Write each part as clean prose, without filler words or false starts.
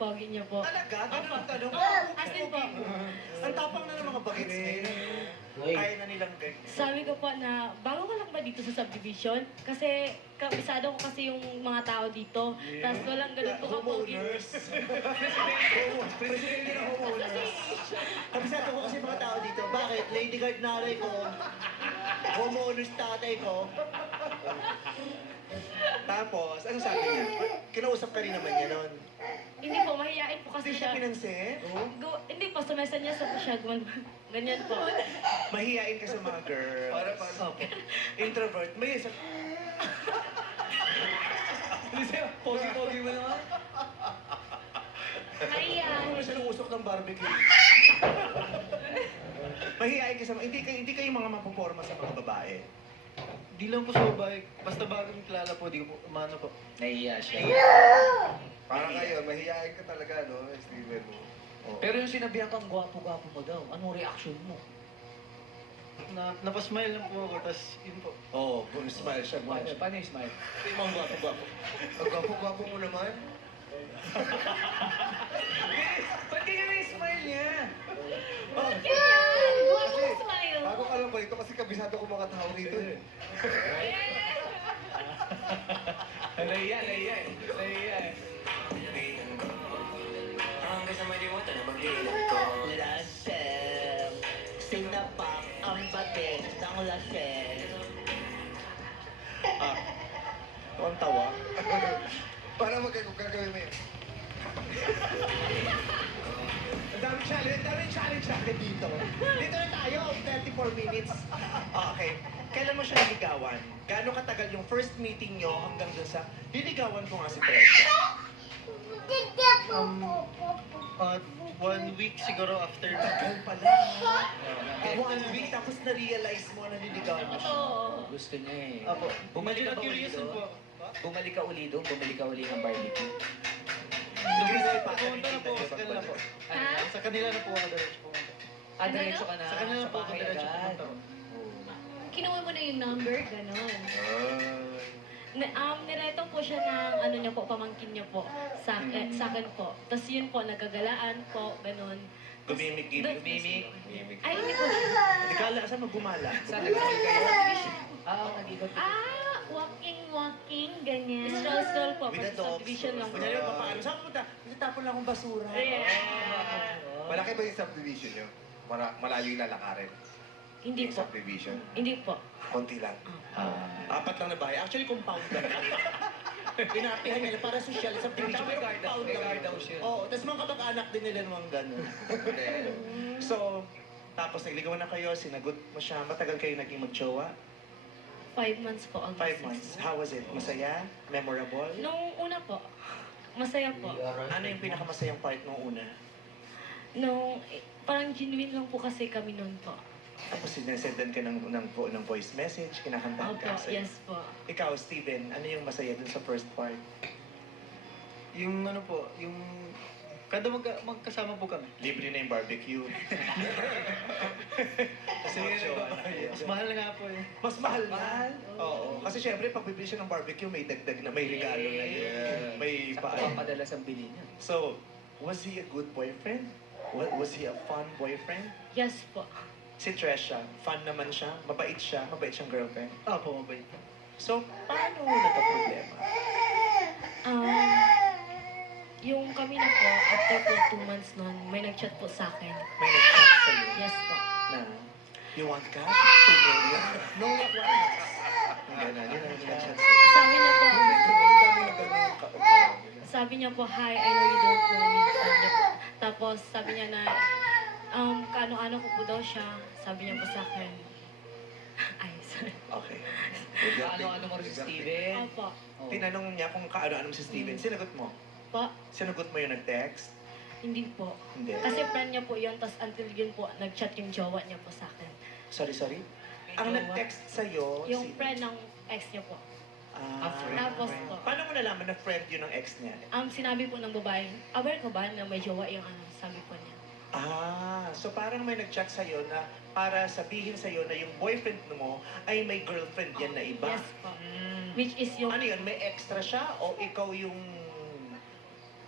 pogi niya po. Talaga? Ganun ang tanong. As in po, Ang tapang na ng mga bagets ngayon. Kaya na nilang ganyan. sabi ko po na bago ka lang ba dito sa subdivision? Kasi kabisado ko kasi yung mga tao dito. Tapos walang ganun po kapogi. Homeowners. Presidente ng homeowners. Kabisado ko kasi mga tao dito. Bakit? Lady guard nanay ko. Homeowners tatay ko. Tapos, ano sabi niya? Kinausap ka rin naman niya nun. Hindi po, mahihain po kasi Hindi siya. siya pinansin? Hindi po, sumesa niya sa siya. Ganyan po. Mahihain ka sa mga girls. Para paano? Introvert. May isa. Pogi-pogi mo naman. Mahihain. Ano siya nung usok ng barbecue? Mahihain ka sa mga... Hindi kayo mga mapuporma sa mga babae. Di lang po sa babae. Basta bagong kilala po, di ko po, umano po. Nahiya siya. Parang kayo, mahihain ka talaga, no, Steven mo. Oh. Pero yung sinabihan kang gwapo-gwapo mo daw, anong reaction mo? Napasmile lang po ako, tas yun po. Oo, smile siya. Paano yung smile? Yung mga gwapo-gwapo. Ang gwapo-gwapo mo naman. Ba't ganyan na yung smile niya? Ganyan! Guwapo Kasi, ko smile. bago ka lang ba ito kasi kabisado ko mga tao rito. Nahiya eh. Lasem, sinapak ang batin ng lasem. Ang tawa. Para gagawin mo yun. Ang daming challenge natin dito. Dito na tayo, 34 minutes. Okay. Kailan mo siya niligawan? Gaano katagal yung first meeting nyo hanggang dun sa liligawan ko nga si Tresha? 1 week siguro after. Tagal pala. 1 week tapos na-realize mo na niligawan mo siya. Oo. Gusto niya eh. Apo. Bumalik ka ba uli Curious din po. doon? Bumalik ka uli doon? Bumalik ka uli ng barbecue? Pumunta na po sa kanila po. Ha? Sa kanila na po ako diretso pumunta. Diretso ka na Sa kanila sa po ako bahay diretso agad. pumunta. Kinuha mo na yung number, ganon. Ay. Nireto po siya ng ano niya po, pamangkin niya po sa akin po. Tapos yun po, nagagalaan po, ganon. Gumimik-gimik. Gumimik. Ay, hindi po. Hindi ka alam, saan magumala? Saan nagkakil kayo? Nag-ikot. Walking, ganyan. Stroll po, With the sa dogs. subdivision lang po. Kunyari, papaano? Saan pumunta? Tapon lang akong basura. Malaki ba yung subdivision nyo? Malayo yung lalakarin? Hindi Yung po. subdivision? Hindi po. Konti lang. Apat lang na bahay. Actually, compound lang. Pinapihan nila para social subdivision. Pero compound May lang. guardhouse yun. Oo, tapos mga kamag-anak din nila naman gano'n. So, tapos nagligawan na kayo, sinagot mo siya. Matagal kayo naging mag-jowa? 5 months po. Almost 5 months. How was it? Masaya? Memorable? Nung una po, masaya po. Ano yung pinakamasayang part nung una? Parang genuine lang po kasi kami noon po. Tapos sinesendan ka ng voice message, kinakantahan Opo, ka. yes po. Ikaw, Steven, ano yung masaya dun sa first part? Yung ano po, yung kada magkasama po kami. Libre na yung barbecue. Kasi mas mahal na nga po eh. Mas mahal na. Oo. Kasi syempre, pag bibili siya ng barbecue, may dagdag na, may regalo na yun. May Sa paan. padalas ang bili niya. So, was he a good boyfriend? Was he a fun boyfriend? Yes po. Si Tresha, fun naman siya, mabait siyang girlfriend. Apo, mabait. So, paano nagka-problema? Yung kami na po, after po 2 months noon, may nag-chat po sa akin. May nag-chat sa'yo Yes po. na, you want cash? 2 million? No requirements. Gano'n, yun ang nag-chat sa'yo. Sabi niya po, Ang dami na ganun ka. sabi niya po, hi, I know you don't know me. Sabi niya po. Tapos sabi niya na, kaano-ano ko po daw siya. Sabi niya po sa akin. Ay, sorry. Okay. Ano mo rin si Steven? Opo. Oo. Tinanong niya kung kaano-ano si Steven. Sinagot mo? Po, Sinagot mo yung nag-text? hindi po. Hindi. Kasi friend niya po yun, tapos until yun po, nag-chat yung jowa niya po sa akin. Sorry. Ang nag-text sa'yo, Yung sino? friend ng ex niya po. Friend. Tapos po. Paano mo nalaman na friend yun ng ex niya? Sinabi po ng babae, aware ka ba na may jowa yung ano, sabi po niya. So parang may nag-chat sa'yo na para sabihin sa'yo na yung boyfriend mo ay may girlfriend yan na iba. Yes po. Which is yung, Ano yun, may extra siya o ikaw yung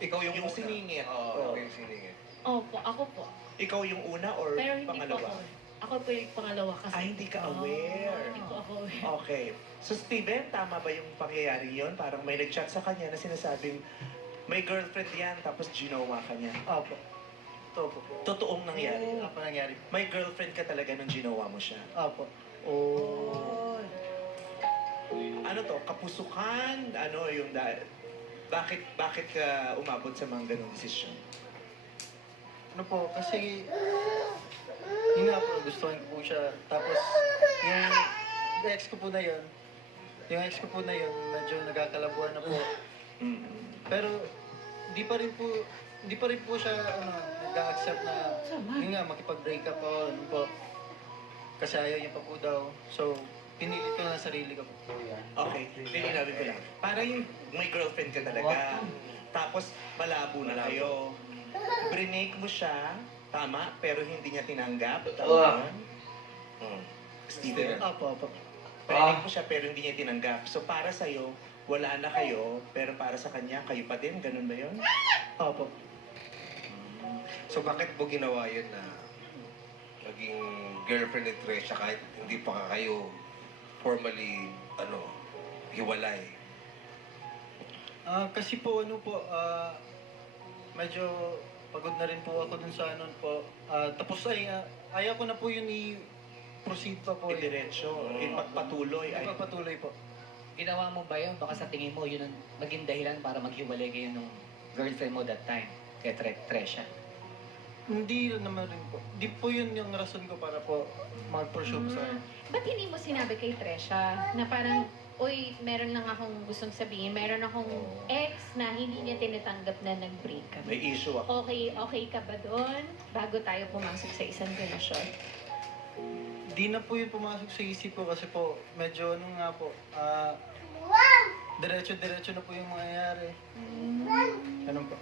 Ikaw yung Yung una. siningit. Oo, yung siningit. Opo, ako po. Ikaw yung una or Pero hindi po pangalawa? ako. Ako po yung pangalawa kasi. Ay, hindi ka aware. Hindi po ako aware. Okay. So, Steven, tama ba yung pangyayari yon? Parang may nag-chat sa kanya na sinasabing, may girlfriend yan, tapos ginawa ka niya. Opo. Ito po. Totoong nangyari. Apa nangyari? May girlfriend ka talaga nung ginawa mo siya. Opo. Oh. Ano to? Kapusukan? Ano yung bakit ka umabot sa mga ganong desisyon? Ano po, kasi yun nga po, gustuhan ko po siya. Tapos, yung ex ko po na yun, medyo nagkakalabuan na po. Pero, hindi pa rin po siya, nag-accept na, yun nga, makipag-break up ako, ano po. Kasi ayaw niya pa po daw. So, pinilit ko na sarili ko po. Okay, lilinawin ko lang. Parang yung may girlfriend ka talaga, tapos malabo na kayo. Brinake mo siya, tama, pero hindi niya tinanggap. Tama yun? Steven, Opo. brinake mo siya pero hindi niya tinanggap. So para sa'yo, wala na kayo, pero para sa kanya, kayo pa din. Ganun ba yun? Opo. So bakit mo ginawa yun na maging girlfriend ni Tresha kahit hindi pa kayo formally, hiwalay? Kasi po, medyo pagod na rin po ako dun sa ano po. Tapos ayaw ko na po yun i-proceed pa po. Idiretso, ipagpatuloy. Ay, Ipagpatuloy po. Ginawa mo ba yun? Baka sa tingin mo, yun ang maging dahilan para maghiwalay kayo nung girlfriend mo that time, kay Tresha. Hindi naman rin po. Di po yun yung rason ko para po mag-pursue sa akin. Ba't hindi mo sinabi kay Tresha na parang, uy, meron lang akong gustong sabihin, meron akong ex na hindi niya tinatanggap na nag-break kami. may issue ako. Okay ka ba doon? Bago tayo pumasok sa isang relasyon. Di na po yun pumasok sa isip ko kasi po, medyo diretso-diretso na po yung mangyayari. Ganun po.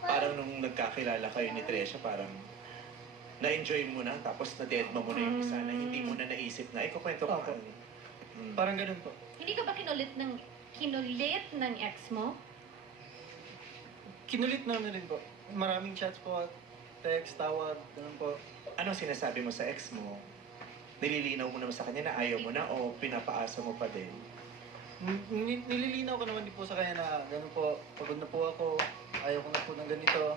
Parang nung nagkakilala kayo ni Tresha, parang na-enjoy mo na, tapos na-dead mo na yung isa na hindi mo na naisip na, ikukwento ko Okay. ka. Parang ganun po. Hindi ka ba kinulit ng ex mo? Kinulit namin rin po. Maraming chats po, text, tawag, ganun po. Ano sinasabi mo sa ex mo? Nililinaw mo naman sa kanya na ayaw mo na o pinapaasa mo pa din? Nililinaw ko naman din po sa kanya na ganun po, pagod na po ako, ayaw ko na po ng ganito.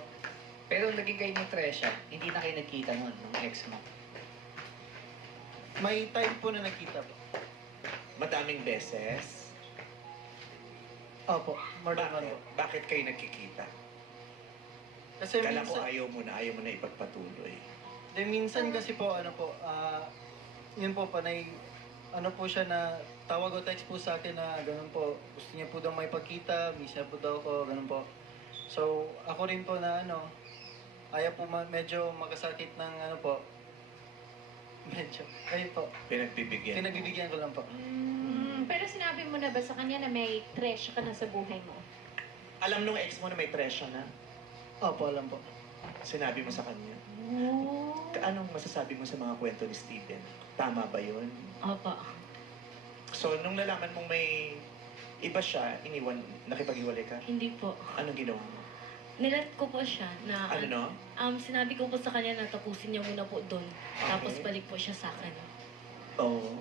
Pero naging kayo ni Tresha, hindi na kayo nagkita nun, nung ex mo. May time po na nakita po. Madaming beses? Opo, more than one po. Bakit kayo nagkikita? Kasi Kala ko minsan, ayaw mo na ipagpatuloy. minsan kasi po, yun po, panay, po siya na tawag o text po sa akin na ganun po, gusto niya po daw may pagkita, miss niya po daw ako, ganun po. So, ako rin po na ayaw po medyo makasakit ng medyo, ayun po, Pinagbibigyan. pinagbibigyan ko lang po. Pero sinabi mo na ba sa kanya na may Tresha ka na sa buhay mo? Alam nung ex mo na may Tresha na? Opo, alam po. Sinabi mo sa kanya? Oh. Anong masasabi mo sa mga kwento ni Steven? Tama ba yun? Opo. So, nung nalaman mong may iba siya, nakipag-iwalay ka? Hindi po. Anong ginawa mo? Nilat ko po siya na Ano no? sinabi ko po sa kanya na tapusin niya muna po doon. Tapos Okay. balik po siya sa akin. Oo.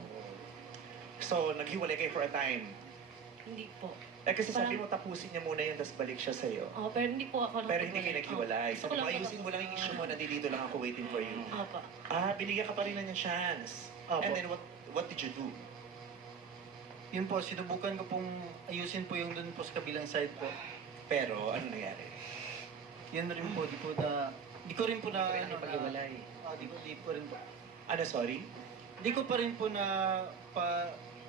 So, naghiwalay kayo for a time. Hindi po. Kasi sabi mo, Parang- tapusin niya muna yun, tapos balik siya sa'yo. Pero hindi po ako Pero hindi kayo naghiwalay. Gusto Sabi ko mo, lang po ayusin mo lang yung issue mo, nandito lang ako waiting for you. Opo. Binigyan ka pa rin na niya chance. Opo. And then, what did you do? Yun po, sinubukan ko pong ayusin po yung dun po sa kabilang side po. Pero, ano nangyari? Yun rin po, di ko rin po na, Kaya nakipag-iwalay. di ko rin po. Ano, sorry? Di ko pa rin po na,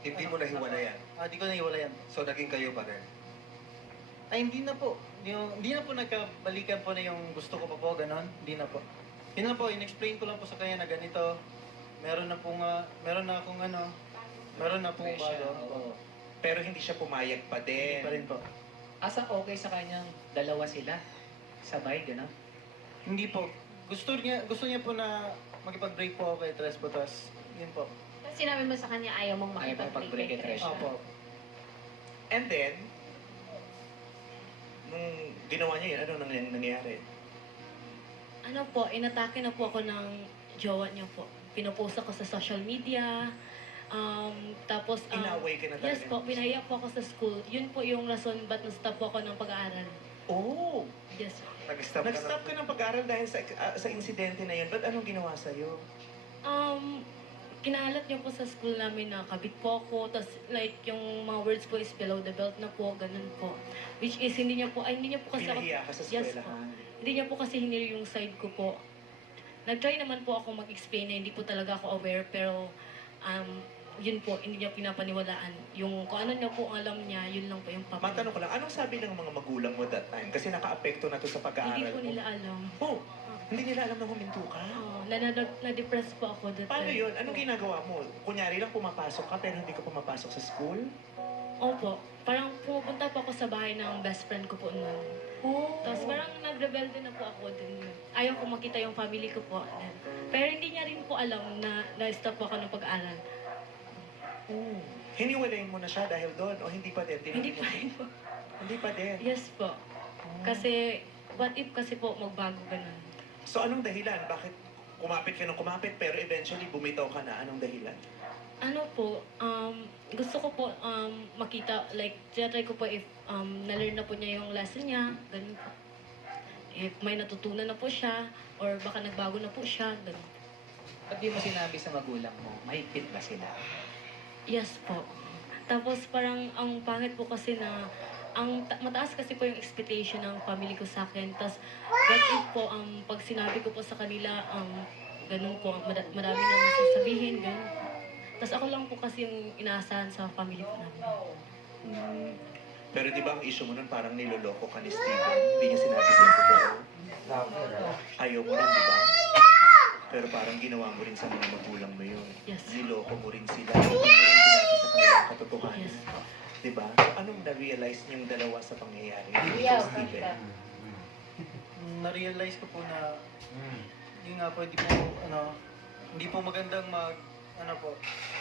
Hindi mo nahiwalayan. Di ko nahiwalayan. So naging kayo pa rin. Ay, hindi na po. Hindi na po nagkabalikan po na yung gusto ko pa po, ganon. Hindi na po. Yun lang po, in-explain ko lang po sa kanya na ganito. Meron na pong Tresha, bago. oo. Pero hindi siya pumayag pa Hindi din. pa rin po. Asa okay sa kanyang dalawa sila? Sabay, gano'n? Hindi po. Gusto niya po na makipag-break po ako kay Tres po, tapos yun po. Tapos sinabi mo sa kanya ayaw mong Ayaw mong makipag-break pag-break kay kay Tresha. Tresha. Opo. And then, nung ginawa niya yun, ano nangyari? Ano po, inatake na po ako ng jowa niya po. Pinopost ako sa social media. Tapos, Inaway ka na talaga? yes po, pinahiya po ako sa school. Yun po yung rason ba't na-stop po ako ng pag-aaral. Oh! Yes po. Nag-stop ka ng pag-aaral dahil sa insidente na yun. Ba't anong ginawa sa'yo? Kinalat niyo po sa school namin na kabit po ako, tapos like yung mga words po is below the belt na po, ganun po. Which is hindi niya po kasi ako, Pinahiya ka sa yes po. eskwelahan? Hindi niya po kasi hiniri yung side ko po. Nag-try naman po ako mag-explain na hindi po talaga ako aware, pero yun po, hindi niya pinapaniwalaan. Yung kung ano niya po ang alam niya, yun lang po yung papa. Matanong ko lang, anong sabi ng mga magulang mo that time? Kasi naka-apekto na to sa pag-aaral Hindi po mo. nila alam. Oh, hindi nila alam na huminto ka? Na-depress po ako that Paano time. yun? Anong ginagawa mo? Kunyari lang pumapasok ka pero hindi ka pumapasok sa school? Opo. Parang pumupunta po ako sa bahay ng best friend ko po noon. Oh. Tapos parang nag-rebelde na po ako din. Ayaw ko makita yung family ko po. Pero hindi niya rin po alam na na-stop po ako ng pag-aaral. Oh. Hiniwalayin mo na siya dahil doon o hindi pa din? Hindi pa rin po. Hindi pa din? Yes po. Kasi, what if kasi po magbago ganun? So anong dahilan? Bakit kumapit ka ng kumapit pero eventually bumitaw ka na? Anong dahilan? Ano po, gusto ko po makita, like, try ko po if na-learn na po niya yung lesson niya, ganun po. If may natutunan na po siya, or baka nagbago na po siya, ganun. Ba't di mo sinabi sa magulang mo, mahigpit ba sila? Yes po. Tapos parang ang pangit po kasi na mataas kasi po yung expectation ng family ko sa akin. Tapos what if po, pag sinabi ko po sa kanila, ganun po, marami nang sasabihin, ganun po. Tapos ako lang po kasi yung inaasahan sa family po namin. Pero di ba ang issue mo nun parang niloloko ka ni Steven? Hindi niya sinabi sa'yo totoo. Ayaw mo rin, di ba? Pero parang ginawa mo rin sa mga magulang mo yun. Yes. Niloko mo rin sila. Hindi mo rin sinabi sa kanila ang katotohanan. Yes. Di ba? So, anong na-realize niyong dalawa sa pangyayari? Ikaw, Steven. Na-realize ko po na yun nga po, hindi po magandang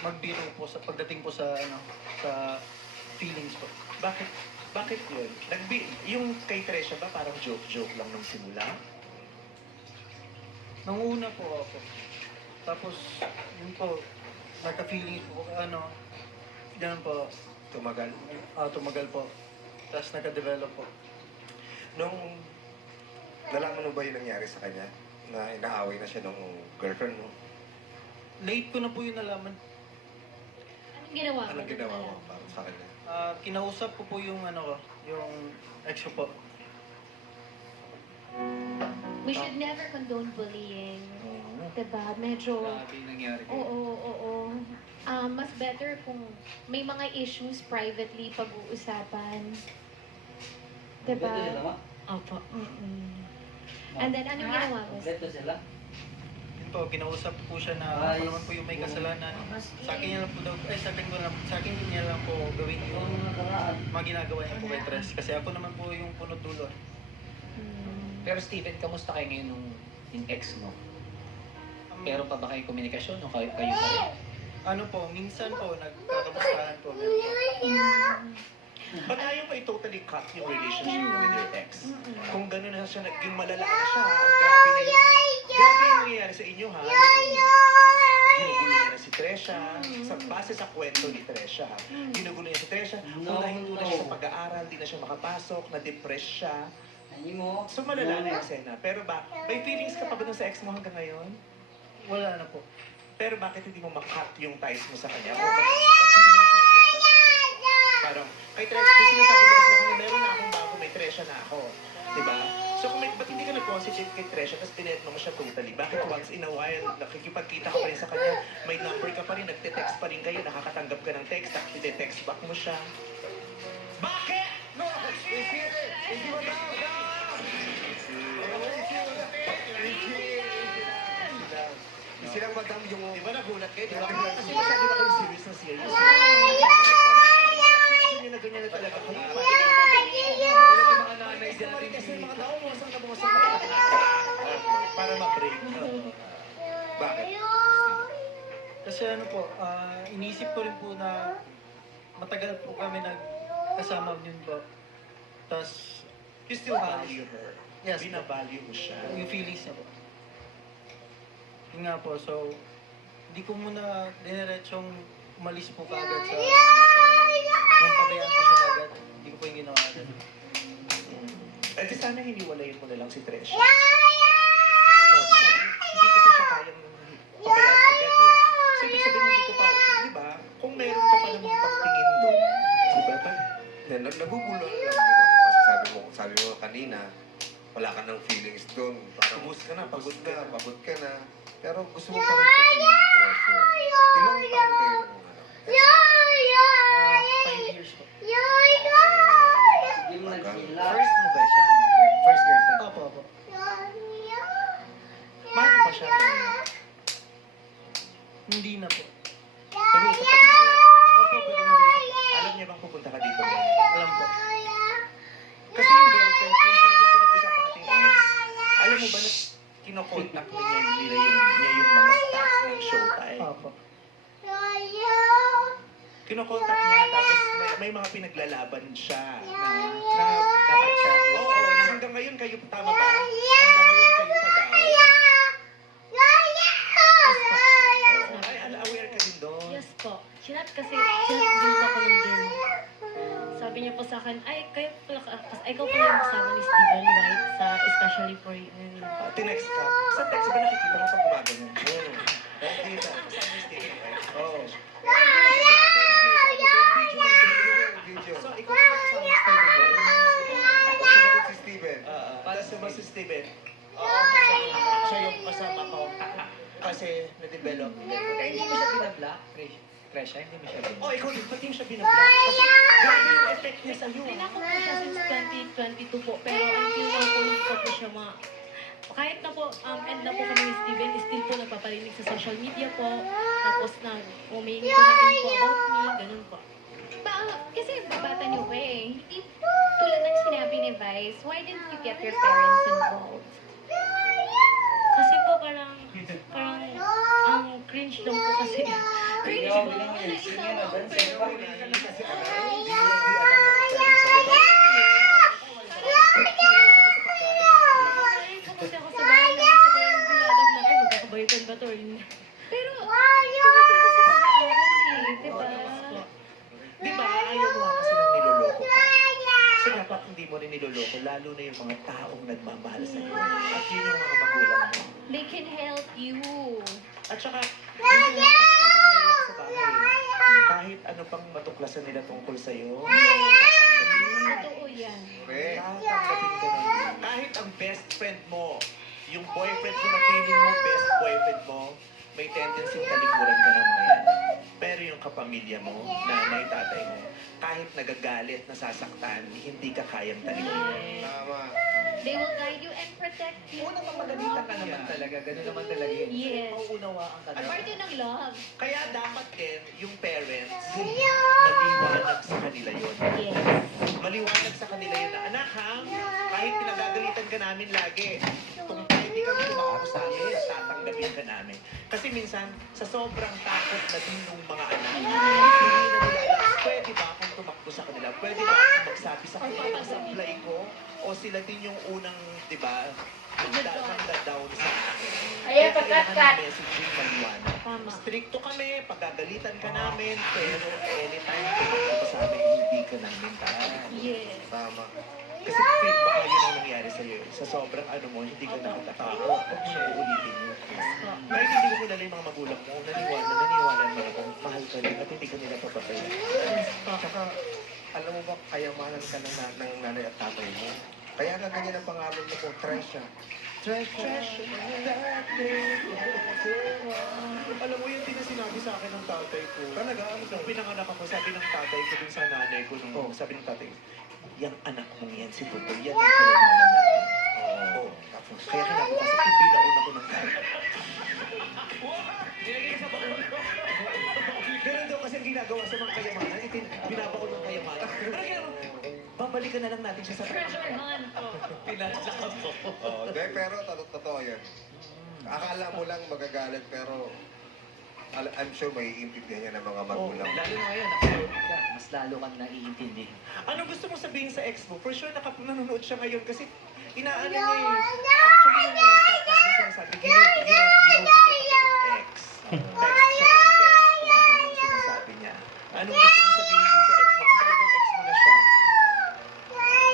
magbiro po sa pagdating po sa sa feelings po. Bakit? Bakit yun? Yung kay Tresha ba parang joke-joke lang nung simula? Nanguna po ako. Tapos, yun po, nagka-feelings po, ganun po, Tumagal. tumagal po. Tapos nagka-develop po. Nung nalaman mo ba yung nangyari sa kanya? Na inaaway na siya ng girlfriend mo? Late ko na po yung nalaman. Anong ginawa mo? Anong ginawa mo para sa kanya? Kinausap ko po yung yung ex ko po. We should never condone bullying. Diba? Medyo... Grabe yung nangyari ko. Oo. Mas better kung may mga issues privately pag-uusapan. Diba? Opo. Mm-mm. And then, anong ginawa mo? Yun po, kinausap po siya na ako naman po yung may kasalanan. Sa akin niya lang po daw, sa akin niya lang po gawin yung mga ginagawa niya po kay Tres. Kasi ako naman po yung punot dulo. Pero Steven, kamusta kayo ngayon nung yung ex mo? Meron pa ba kayong komunikasyon o kayo pa rin? Ano po, minsan po, nagkakamustahan po. Ba't ayaw mo i-totally cut yung relationship with your ex? Kung gano'n na siya, naging malala na siya, grabe na yung nangyayari sa inyo, ha? Ginugulo niya na si Tresha, base sa kwento ni Tresha, ha? Ginugulo niya si Tresha, kung nahinto na siya sa pag-aaral, di na siya makapasok, na-depress siya. So malala na yung eksena. Pero may feelings ka pa ba dun sa ex mo hanggang ngayon? Wala na po. Pero bakit hindi mo makat yung ties mo sa kanya? O bakit hindi mo pinaglaban si Tresha? Parang, kay Tresha, kasi sinasabi mo kasi sa kanya, meron na akong bago, may Tresha na ako. Diba? So kung ba't hindi ka nag-concentrate kay Tresha, tapos pinet mo siya totally? Bakit once in a while, nakikipagkita ka pa rin sa kanya, may number ka pa rin, nagte-text pa rin kayo, nakakatanggap ka ng text, nagte-text back mo siya? Bakit? No! Hindi mo Silang madam yung... Di ba nagulat kayo? Di ba? Kasi masyado na kayo serious na serious. Ganyan na talaga kayo. Mga nanay Isa dyan. pa rin kasi mga tao bumasang na bumasang na. Para ma-break. Bakit? Kasi inisip ko rin po na matagal po kami nagkasama yun po. Tapos, You still value her. Yes. Binavalue mo siya. Yung feelings niya po. Yun nga po, so, hindi ko muna diniretsyong umalis po kagad sa... Nung pabayaan ko siya kagad, hindi ko po yung ginawa agad. At sana hiniwalayin mo na lang si Tresha. Oh, hindi ko pa siya kayang pabayaan agad eh. So, ibig sabihin hindi ko pa, di ba? Kung meron ka pa namang pagtingin doon, di ba? Nagugulo lang din ako kasi sabi mo kanina, wala ka ng feelings doon. Parang Ubus ka na, pagod ka. pagod ka na. Pero gusto mo pa rin sa treasure. Ilang taon kayo ng ano? 5 years po. First mo ba siya? First girlfriend? Opo, opo. Mahal mo ba siya? Hindi na po. Nag-uusap ka dito. Opo, pero nag-usap. Alam niya bang pupunta ka dito? Alam po. Kasi yung girlfriend, yung pinag-usapan natin ex, alam mo ba na kinokontak nila yung mga staff ng Showtime? Opo. Kinokontak niya, tapos may mga pinaglalaban siya na dapat siya. Oo, na hanggang ngayon kayo, tama ba? Hanggang ngayon kayo pa daw. Oo, ay, aware ka din doon. Yes po. Chinat din po ako ng din. Sabi niya po sa akin, ay, ikaw pala yung kasama ni Steven White sa Especially For You. Tinext ka. Sa text ba nakikita mo pag gumagano? Oo. Nakikita. Kasama ni Steven White. Oo. Video. So, ikaw na kasama ni Steven White. Sumagot si Steven. Para sa si Steven. Oo, siya yung kasama ko. Kasi na-develop. Kaya hindi mo siya binablock, Tresha? Hindi mo siya binablock? Oh, ikaw din, pati yung siya binablock. Kasi grabe yung effect niya sa'yo. Tinako po siya since 2022 po. Pero until now po, hindi ko po siya kahit na po, end na po kami ni Steven, still po nagpaparinig sa social media po. Tapos humingi po ng info about me, ganun po. Kasi bata niyo pa eh. Hindi tulad ng sinabi ni Vice, why didn't you get your parents involved? Kasi po parang ang cringe lang po kasi. Cringe Ikaw, po. bilang Na Elsie, isang yan, Adan, sa'yo ba? Kasi Ayun po kasi ako sa bahay lang. Sa bahay lang nilalab na kayo. Magkakaboyfriend ba to? Pero, tumigil ka sa pag-aaral eh, di ba? Di ba, ayaw mo nga kasi nang niloloko ka. So dapat hindi mo rin niloloko, lalo na yung mga taong nagmamahal sa iyo. At yun yung mga magulang mo. They can help you. At saka, yung pinaka sa bahay, kahit ano pang matuklasan nila tungkol sa iyo, Totoo yan. tatanggapin ka na. Kahit ang best friend mo, yung boyfriend mo na feeling mo best boyfriend mo, may tendency talikuran ka ng mga yan. Pero yung kapamilya mo, nanay, tatay mo, kahit nagagalit, nasasaktan, hindi ka kayang talikuran. Tama. They will guide you and protect you. Unang mamagalitan ka naman talaga. Ganun naman talaga yun. Yes. Mauunawaan ka At part yun ng love. Kaya dapat din, yung parents, maliwanag sa kanila yun. Yes. Maliwanag sa kanila yun na, anak ha, kahit pinagagalitan ka namin lagi, kung hindi kami tumakbo sa amin, tatanggapin ka namin. Kasi minsan, sa sobrang takot na din ng mga anak, hindi na nila alam, pwede ba akong tumakbo sa kanila? Pwede ba akong magsabi sa kanila sa apply ko? O sila din yung unang, di ba, nagda-down sa akin. Ayan, Kaya kailangan pagkat-cut. ng messaging maliwanag. Tama. Stricto kami, pagagalitan ka namin, pero anytime tumakbo ka sa amin, hindi ka namin tatanggapin. Yes. Tama. Kasi fit baka yun ang nangyari sa'yo. Sa sobrang ano mo, hindi ka nakatakot. So, uulitin mo. Kahit hindi mo kilala yung mga magulang mo, naniwala mo na kung mahal ka rin at hindi ka nila papatayin. Tsaka, alam mo ba, kayamanan ka ng nanay at tatay mo? Kaya nga ganyan ang pangalan mo kung Tresha. Treasure that day. Alam mo yung sinabi sa akin ng tatay ko. Talaga, ano Nung pinanganak ako, sabi ng tatay ko dun sa nanay ko, sabi ng tatay, yung anak mong yan si Tutoy, yan ang kayamanan natin. Oo. Tapos, kaya kinabukasan, pinauna ko ng tatay. Ganun daw kasi ang ginagawa sa mga kayamanan, binabaon ng kayamanan. Babalikan na lang natin siya sa Treasure hunt po. Pinadlakan ko. Pero totoo yan. Akala mo lang magagalit pero I'm sure may iintindihan niya ng mga Oo, magulang. Lalo na ngayon, naka-work ka, mas lalo kang naiintindi. Anong gusto mo sabihin sa ex mo? For sure, nanonood siya ngayon kasi inaano niya eh. Actually, yung mga stuff na sinasabi, ginugulo kami yung ex. Text siya ng text kung ano yung sinasabi niya. Anong gusto mo sabihin din sa ex mo? Kung talagang ex mo na siya.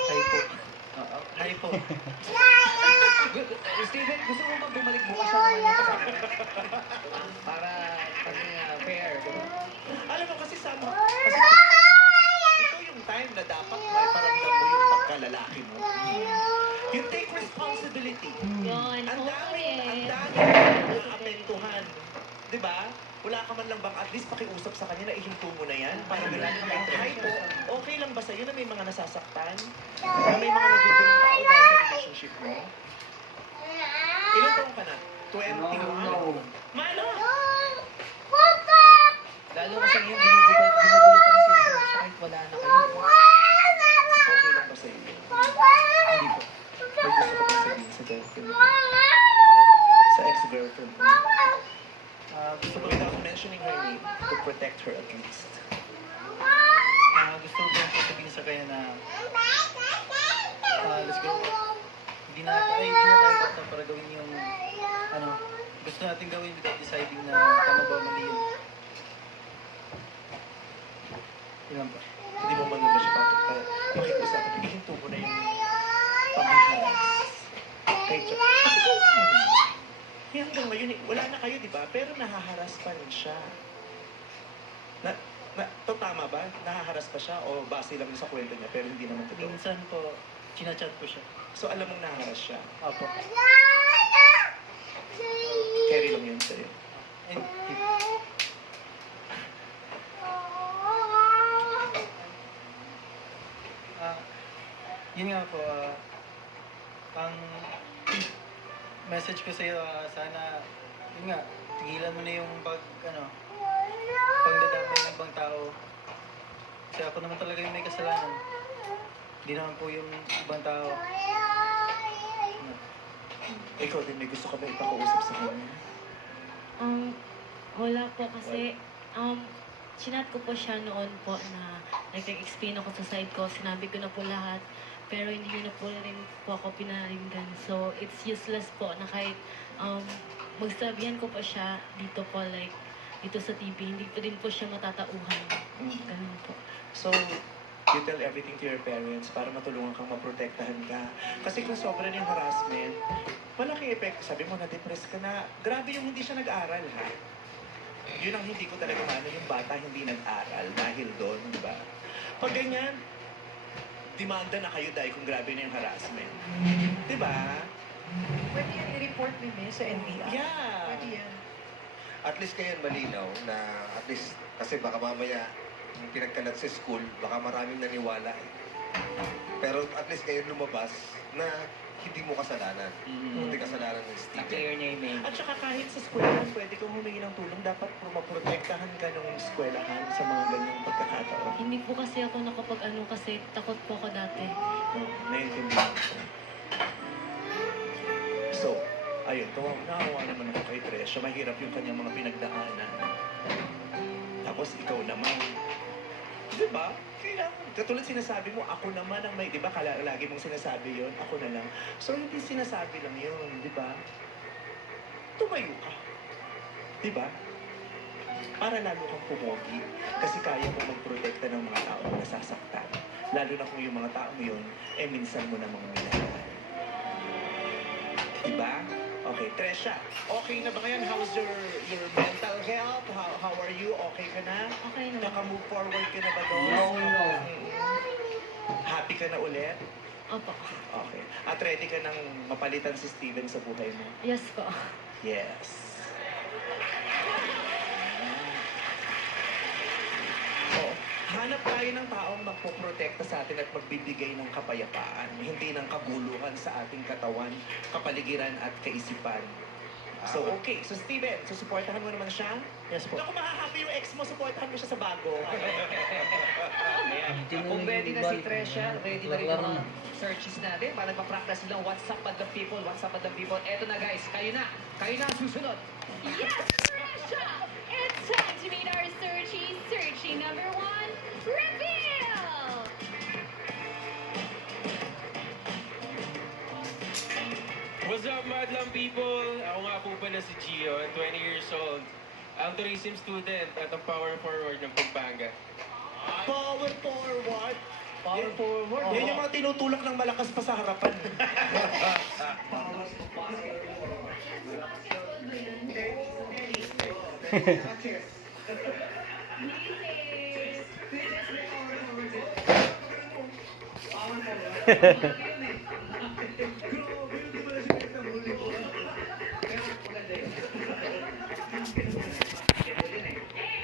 Hi po. Oo. Hi po. Steven, gusto mo bang bumalik bukas sa naman yung kasama? Para maging fair, di ba? Alam mo kasi kasi ito yung time na dapat may paramdam mo yung pagkalalaki mo. You take responsibility. Yun. Ang Oo, dami yes. naapektuhan. Di ba? Wala ka man lang bang at least pakiusap sa kanya na ihinto mo na yan? Para ganun lang. Hi po, okay lang ba sa'yo na may mga nasasaktan? Na may mga nagugulong tao dahil sa relationship mo? Ilan taong ka na? 21? Mano? Lalo kasi ngayon, ginugulo pa rin si Tresha kahit wala na kayo. Okay lang ba sa'yo? Hindi po. May gusto ko bang sabihin sa girlfriend mo? Sa ex-girlfriend mo? Gusto ko Without mentioning her name, to protect her at least. gusto ko lang po sabihin sa kanya na let's go. Hindi na tayo basta para gawin yung gusto natin gawin without deciding na tama ba o mali yun. Yun lang po. Hindi mo man ba siya makikusap? Ihinto mo na yung panghaharas. Kay Char. Kasi kung hanggang ngayon, wala na kayo, di ba? Pero nahaharas pa rin siya. To tama ba? Nahaharas pa siya o base lang sa kwento niya pero hindi naman totoo? Minsan po, chinachat ko siya. So alam mong nahaharas siya. Opo. Carry lang yun sa'yo. And, yun nga po, ang message ko sa'yo, sana, yun nga, tigilan mo na yung pagdadamay ng ibang tao. Kasi ako naman talaga yung may kasalanan. Hindi naman po yung ibang tao. Ikaw din, may gusto ka ba ipakausap sa kanya? Wala po kasi, chinat ko po siya noon po na nag-explain ako sa side ko, sinabi ko na po lahat, pero hindi niya na po rin po ako pinaringgan. So, it's useless po na kahit magsabihan ko pa siya dito po, like, dito sa TV, hindi po din po siya matatauhan. Ganun po. So, you tell everything to your parents para matulungan kang maprotektahan ka. Kasi kung sobra na yung harassment, malaki epekto. Sabi mo, na-depress ka na. Grabe yung hindi siya nag-aral, ha? Yun ang hindi ko talaga maano, yung bata hindi nag-aral dahil doon, di ba? Pag ganyan, demanda na kayo dahil kung grabe na yung harassment. Di ba? Pwede yan i-report ni Miss sa NBI. Yeah. Pwede yan. At least kayo malinaw na at least kasi baka mamaya yung pinagkalat sa school, baka maraming naniwala eh. Pero at least kayo lumabas na hindi mo kasalanan. Hindi kasalanan ng Steven. Na-clear niya yung name. At saka kahit sa eskwelahan, pwede kang humingi ng tulong, dapat maprotektahan ka ng eskwelahan sa mga ganyang pagkakataon. Hindi po kasi ako nakapag-ano kasi takot po ako dati. Naiintindihan ko. So, ayun, nakawa naman ako kay Tresha. Mahirap yung kanyang mga pinagdaanan. Tapos ikaw naman. Di ba? Katulad sinasabi mo, ako naman ang may, di ba? Lagi mong sinasabi yon, ako na lang. So, hindi sinasabi lang yun, di ba? Tumayo ka. Di ba? Para lalo kang pumogi. Kasi kaya mo magprotekta ng mga tao na nasasaktan. Lalo na kung yung mga tao yun, minsan mo namang minahal. Di ba? Okay, Tresha, okay na ba ngayon? How's your mental health? How are you? Okay ka na? Okay na. Naka-move forward ka na ba doon? No. Happy ka na ulit? Opo. Okay. At ready ka nang mapalitan si Steven sa buhay mo? Yes po. Yes. Oo. Hanap tayo ng taong magpoprotekta sa atin at magbibigay ng kapayapaan, hindi ng kaguluhan sa ating katawan, kapaligiran at kaisipan. So, okay. So, Steven, susuportahan mo naman siya? Yes po. Naku, mahahappy yung ex mo, supportahan mo siya sa bago. Ayan. Kung ready na si Tresha, ready na rin yung mga searches natin para magpa-practice silang what's up with the people, what's up with the people. Eto na guys, kayo na ang susunod. Yes, Trisha! It's time to meet our searchies. Searching number 1, reveal! What's up, Madlang people? Ako nga po pala si Gio, 20 years old. Ang tourism student at ang power forward ng Pampanga. Power forward. Power forward. Yan yung mga tinutulak ng malakas pa sa harapan.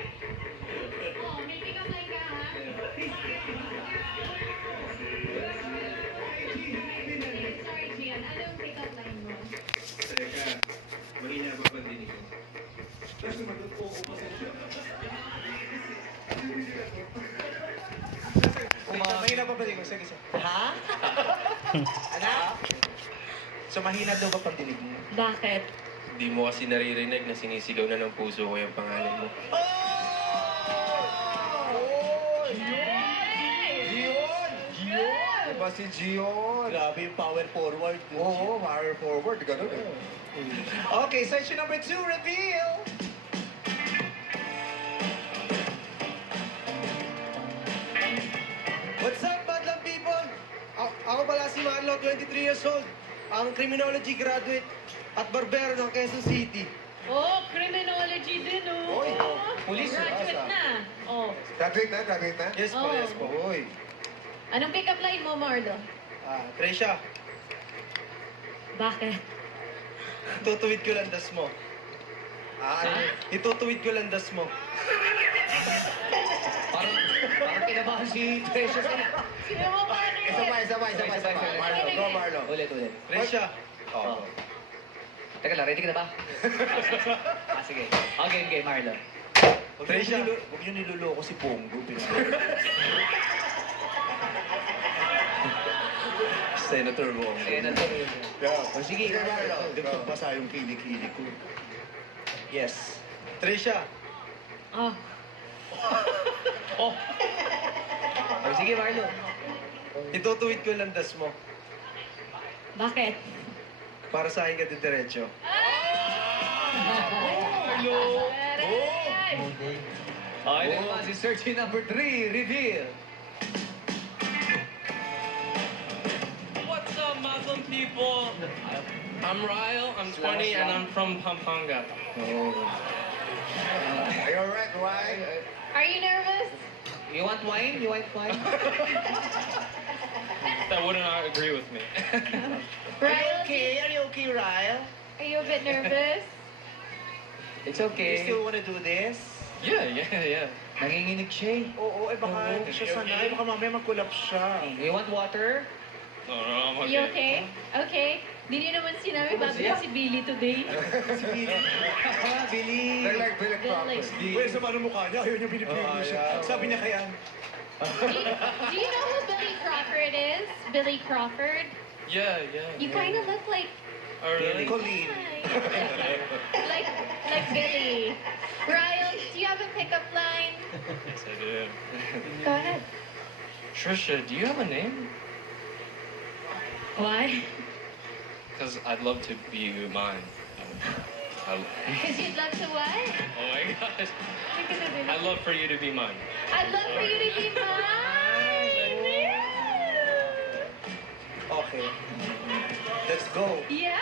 Oh, may pick up line ka, ha? Sorry, Gian. Anong pick up line mo? Teka, mahina ba pandinig ko? Mahina pa ba din ko? Sige, sige. Ha? Anak? So, mahina daw ba pandinig mo? Bakit? Di mo kasi naririnig na sinisigaw na ng puso ko yung pangalan mo. Oh! Diba si Gion? Grabe yung power forward. Oo, power forward. Ganun eh. Okay, section number 2, reveal! What's up, Madlang people? Ako pala si Marlo, 23 years old. Ang criminology graduate at barbero ng Quezon City. Oh, criminology din, oh. Oy, pulis, Graduate asa? na. Oh. Graduate na, graduate na? Yes po, Oh. yes po. Uy. Anong pick up line mo, Marlo? Tresha, Bakit? tutuwid ko landas mo. Ano? Itutuwid ko landas mo. Parang kinabahan si Tresha sa Sino mo pa Isa pa, isa pa, isa pa, isa pa. Marlo, go Marlo. Ulit. Tresha, Oo. Teka lang, ready ka na ba? Sige. Okay, Marlo. Tresha. Huwag niyo niloloko si Bongo. Senator Bongo. Yeah. Sige, Sige, Marlo. Dito basa yung kilik-kilik ko. Yes. Tresha, Oh. Sige, Marlo. itutuwid ko landas mo. Bakit? Para sa akin ka diretso. Okay, na naman si searching number 3, reveal. What's up, Muslim people? I'm Ryle, I'm 20, and I'm from Pampanga. Are you alright, Ryan? Are you nervous? You want wine? That would not agree with me. Ryle, Are you okay, Ryle? are you a bit nervous? It's You okay. still wanna do this? Yeah. Nanginginig siya eh. Oo, baka hindi siya sanay. Baka mamaya mag-collapse siya. You want water? No, I'm okay. You okay? Okay. Di niyo naman sinabi bago siya? si Billy today. Si Billy. Billy. They're like Billy Crawford. Well, sa paano mukha niya? Ayaw niya binipili siya. Sabi niya kaya, Do you know who Billy Crawford is? Billy Crawford? Yeah. You kind of look like Oh, really? Colleen. like Billy. Ryle, do you have a pickup line? Yes, I do. Go ahead. Trisha, do you have a name? Why? Because I'd love to be mine. Because you'd love to what? Oh my gosh. I'd love for you to be mine. I'd love for you to be mine. Okay. Let's go. Yeah.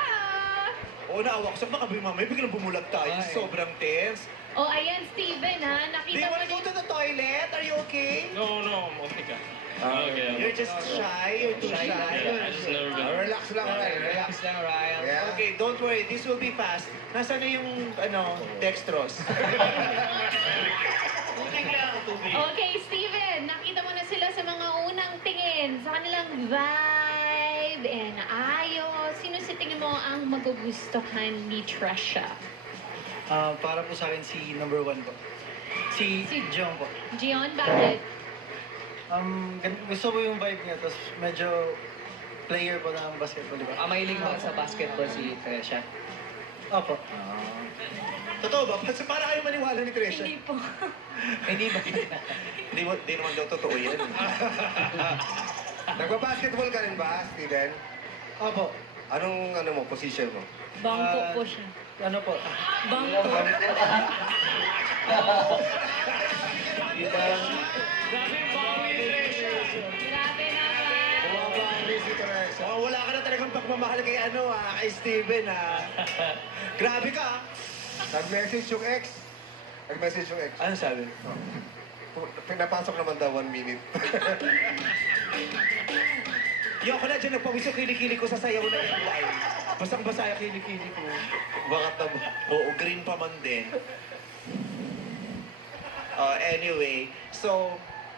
Oo, naawa ko. Baka mamaya biglang bumulag tayo. Sobrang tense. Oh, ayan, Steven, ha? Do Nakita you mo wanna go to the toilet? Are you okay? No, I'm okay. Okay. You're just shy. You're too shy. Yeah, I just never been. Relax lang, Ryan. Relax. Relax lang, Ryan. Yeah. Okay, don't worry. This will be fast. Nasaan na yung, dextrose? Okay, Steven, nakita mo na sila sa mga unang tingin, sa kanilang vibe and ayos. Sino sa tingin mo ang magugustuhan ni Tresha? Para po sa akin si number 1 po. Si Jong po. Gion, bakit? Gusto ko yung vibe niya, tapos medyo player po ng basketball, di ba? Mahilig ba sa basketball si Tresha? Opo. Totoo ba? Para kayo maniwala ni Tresha. Hindi po. Hindi ba? Hindi naman daw totoo yan. Nagpa-basketball ka rin ba, Steven? Opo. Anong position mo? Bangko po siya. Ano po? Bangko. Grabe naman. Bumabangli si Teresa. Oh, wala ka na talagang pagmamahal kay kay Steven Grabe ka. Nag-message yung ex. Nag-message yung ex. Ano sabi? Pinapasok naman daw 1 minute. Yung ako na dyan, nagpawis yung kilikili ko sa sayaw na yung live. Basang-basa yung kilikili ko. Bakit na Oo, green pa man din. Anyway, so,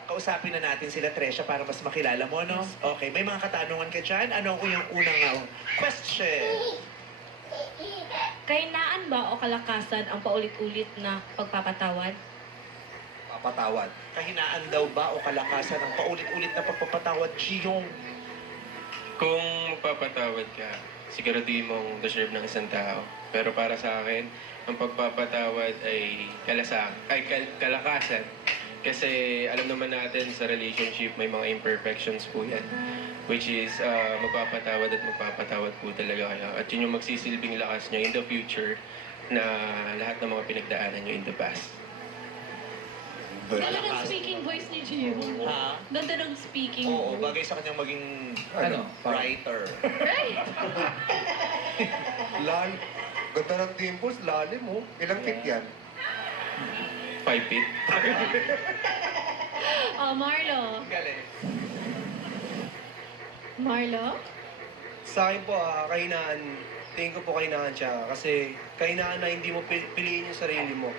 kausapin na natin sila, Tresha, para mas makilala mo, no? Okay, may mga katanungan ka dyan? Ano ko yung unang question? Kahinaan ba o kalakasan ang paulit-ulit na pagpapatawad? Papatawad. Kahinaan daw ba o kalakasan ang paulit-ulit na pagpapatawad, Giyong? Kung magpapatawad ka, siguraduhin mong deserve ng isang tao. Pero para sa akin, ang pagpapatawad ay kalakasan. Kasi alam naman natin sa relationship may mga imperfections po yan. Which is magpapatawad at magpapatawad po talaga kayo. At yun yung magsisilbing lakas nyo in the future na lahat ng mga pinagdaanan nyo in the past. Ganda ng speaking voice ni Gio. Ha? Ganda ng speaking Oo, voice. bagay sa kanyang maging writer. Right? Ganda ng dimples, lalim mo. Ilang feet yan? 5 feet. Oh, Marlo. Galing. Marlo? Sa akin po, kahinaan, tingin ko po kahinaan siya. Kasi kahinaan na hindi mo piliin yung sarili mo.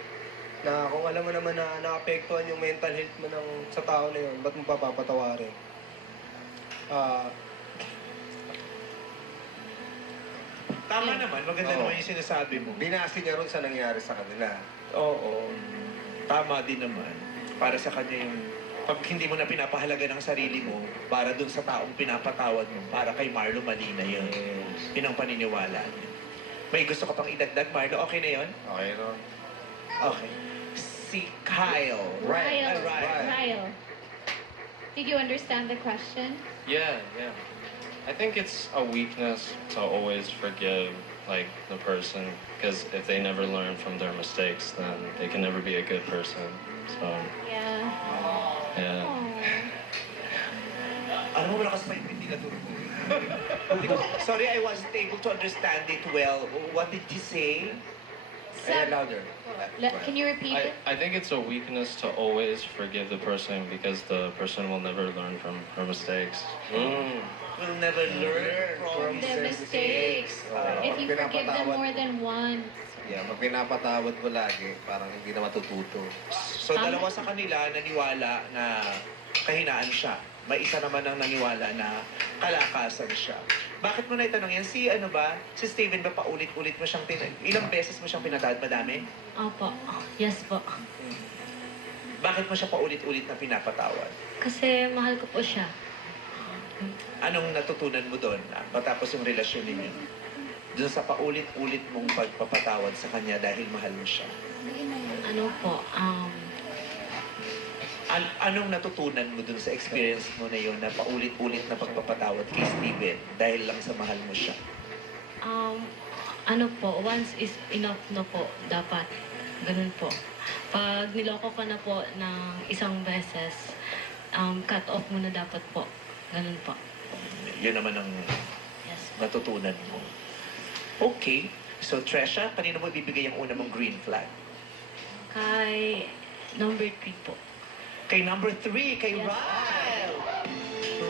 Na kung alam mo naman na naapektuhan yung mental health mo sa tao na yun, ba't mo papapatawarin? Tama naman, maganda Oo. naman yung sinasabi mo. Binasi niya ron sa nangyari sa kanila. Oo. Tama din naman. Para sa kanya yung pag hindi mo na pinapahalaga ng sarili mo, para dun sa taong pinapatawad mo, para kay Marlo, mali na yun. Yun ang paniniwala niya. May gusto ka pang idagdag, Marlo? Okay na yun? Okay, no? Okay. Si Kyle. Ryle. Right. Ryle. Did you understand the question? Yeah. I think it's a weakness to always forgive, like, the person, because if they never learn from their mistakes, then they can never be a good person. So, Yeah. yeah. Alam mo, malakas pa yung hindi na Sorry, I wasn't able to understand it well. What did he say? Kaya louder. Can you repeat it? I think it's a weakness to always forgive the person because the person will never learn from her mistakes. Will never learn from The mistakes. If you forgive them more than once. Yeah, pag pinapatawad mo lagi, parang hindi na matututo. So, dalawa sa kanila naniwala na kahinaan siya. May isa naman ang naniwala na kalakasan siya. Bakit mo na itanong yan? Si Steven ba paulit-ulit mo siyang ilang beses mo siyang pinatawad? Madami? Opo. Yes po. Bakit mo siya paulit-ulit na pinapatawad? Kasi mahal ko po siya. Anong natutunan mo doon matapos yung relasyon ninyo? Doon sa paulit-ulit mong pagpapatawad sa kanya dahil mahal mo siya. Ano po, Anong natutunan mo dun sa experience mo na yun na paulit-ulit na pagpapatawad kay Steven dahil lang sa mahal mo siya? ano po, once is enough na po, dapat. Ganun po. Pag niloko ka na po ng isang beses, cut off mo na dapat po. Ganun po. Yun naman ang Yes. natutunan mo. Okay. So, Tresha, kanino mo ibibigay ang una mong green flag? Kay number 3 po. Kay number 3, kay Yes. Ryle!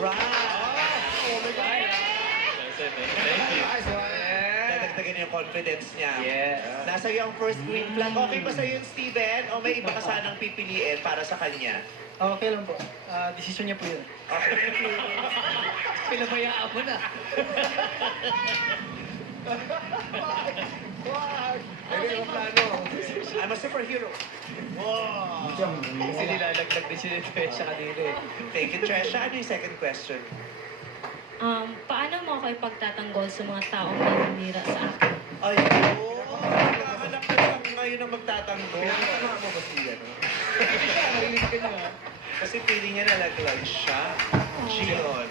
Ryle! Oh my God! That's it. Thank you. Nice one! Dadagdagan niya yung confidence niya. Yes. Nasa iyo ang first green flag. Okay ba sa'yo yung Steven? O may iba ka sanang pipiliin para sa kanya? Okay lang po. Decision niya po yun. Okay. Pinabayaan mo na. Wag! Ano yung plano? I'm a superhero. Wow! Kasi nilalaglag din si Tresha kanina eh. Thank you, Tresha. Ano yung second question? Paano mo ako ipagtatanggol sa mga taong naninira sa akin? Ayun! Nakahanap ka lang ngayon na magtatanggol. Pinakatama mo ba siya, no? Narinig ka na. Kasi feeling niya nalaglag siya. Gion.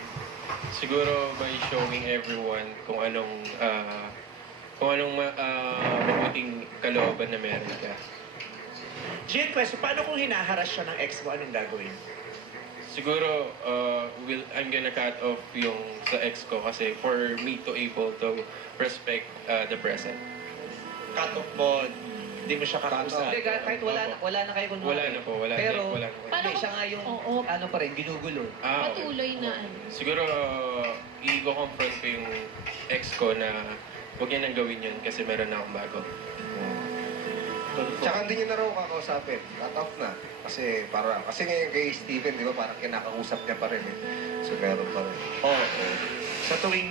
Siguro by showing everyone kung anong mabuting kalooban na meron ka. Gian, question, paano kung hinaharas siya ng ex mo, anong gagawin? Siguro, I'm gonna cut off yung sa ex ko kasi for me to able to respect the present. Cut off mo, hindi mo siya kakausap. Hindi, kahit wala na kayo kunwari. Wala na po, wala Pero, na. Wala na. hindi, siya nga yung, Oo. ano pa rin, ginugulo. Okay. Patuloy na ano. Siguro, i-confront ko yung ex ko na huwag niya nang gawin yun kasi meron na akong bago. Tsaka hindi niya na raw kakausapin. Cut off na. Kasi ngayon kay Steven, di ba, parang kinakausap niya pa rin eh. So meron pa rin. Oo. Sa tuwing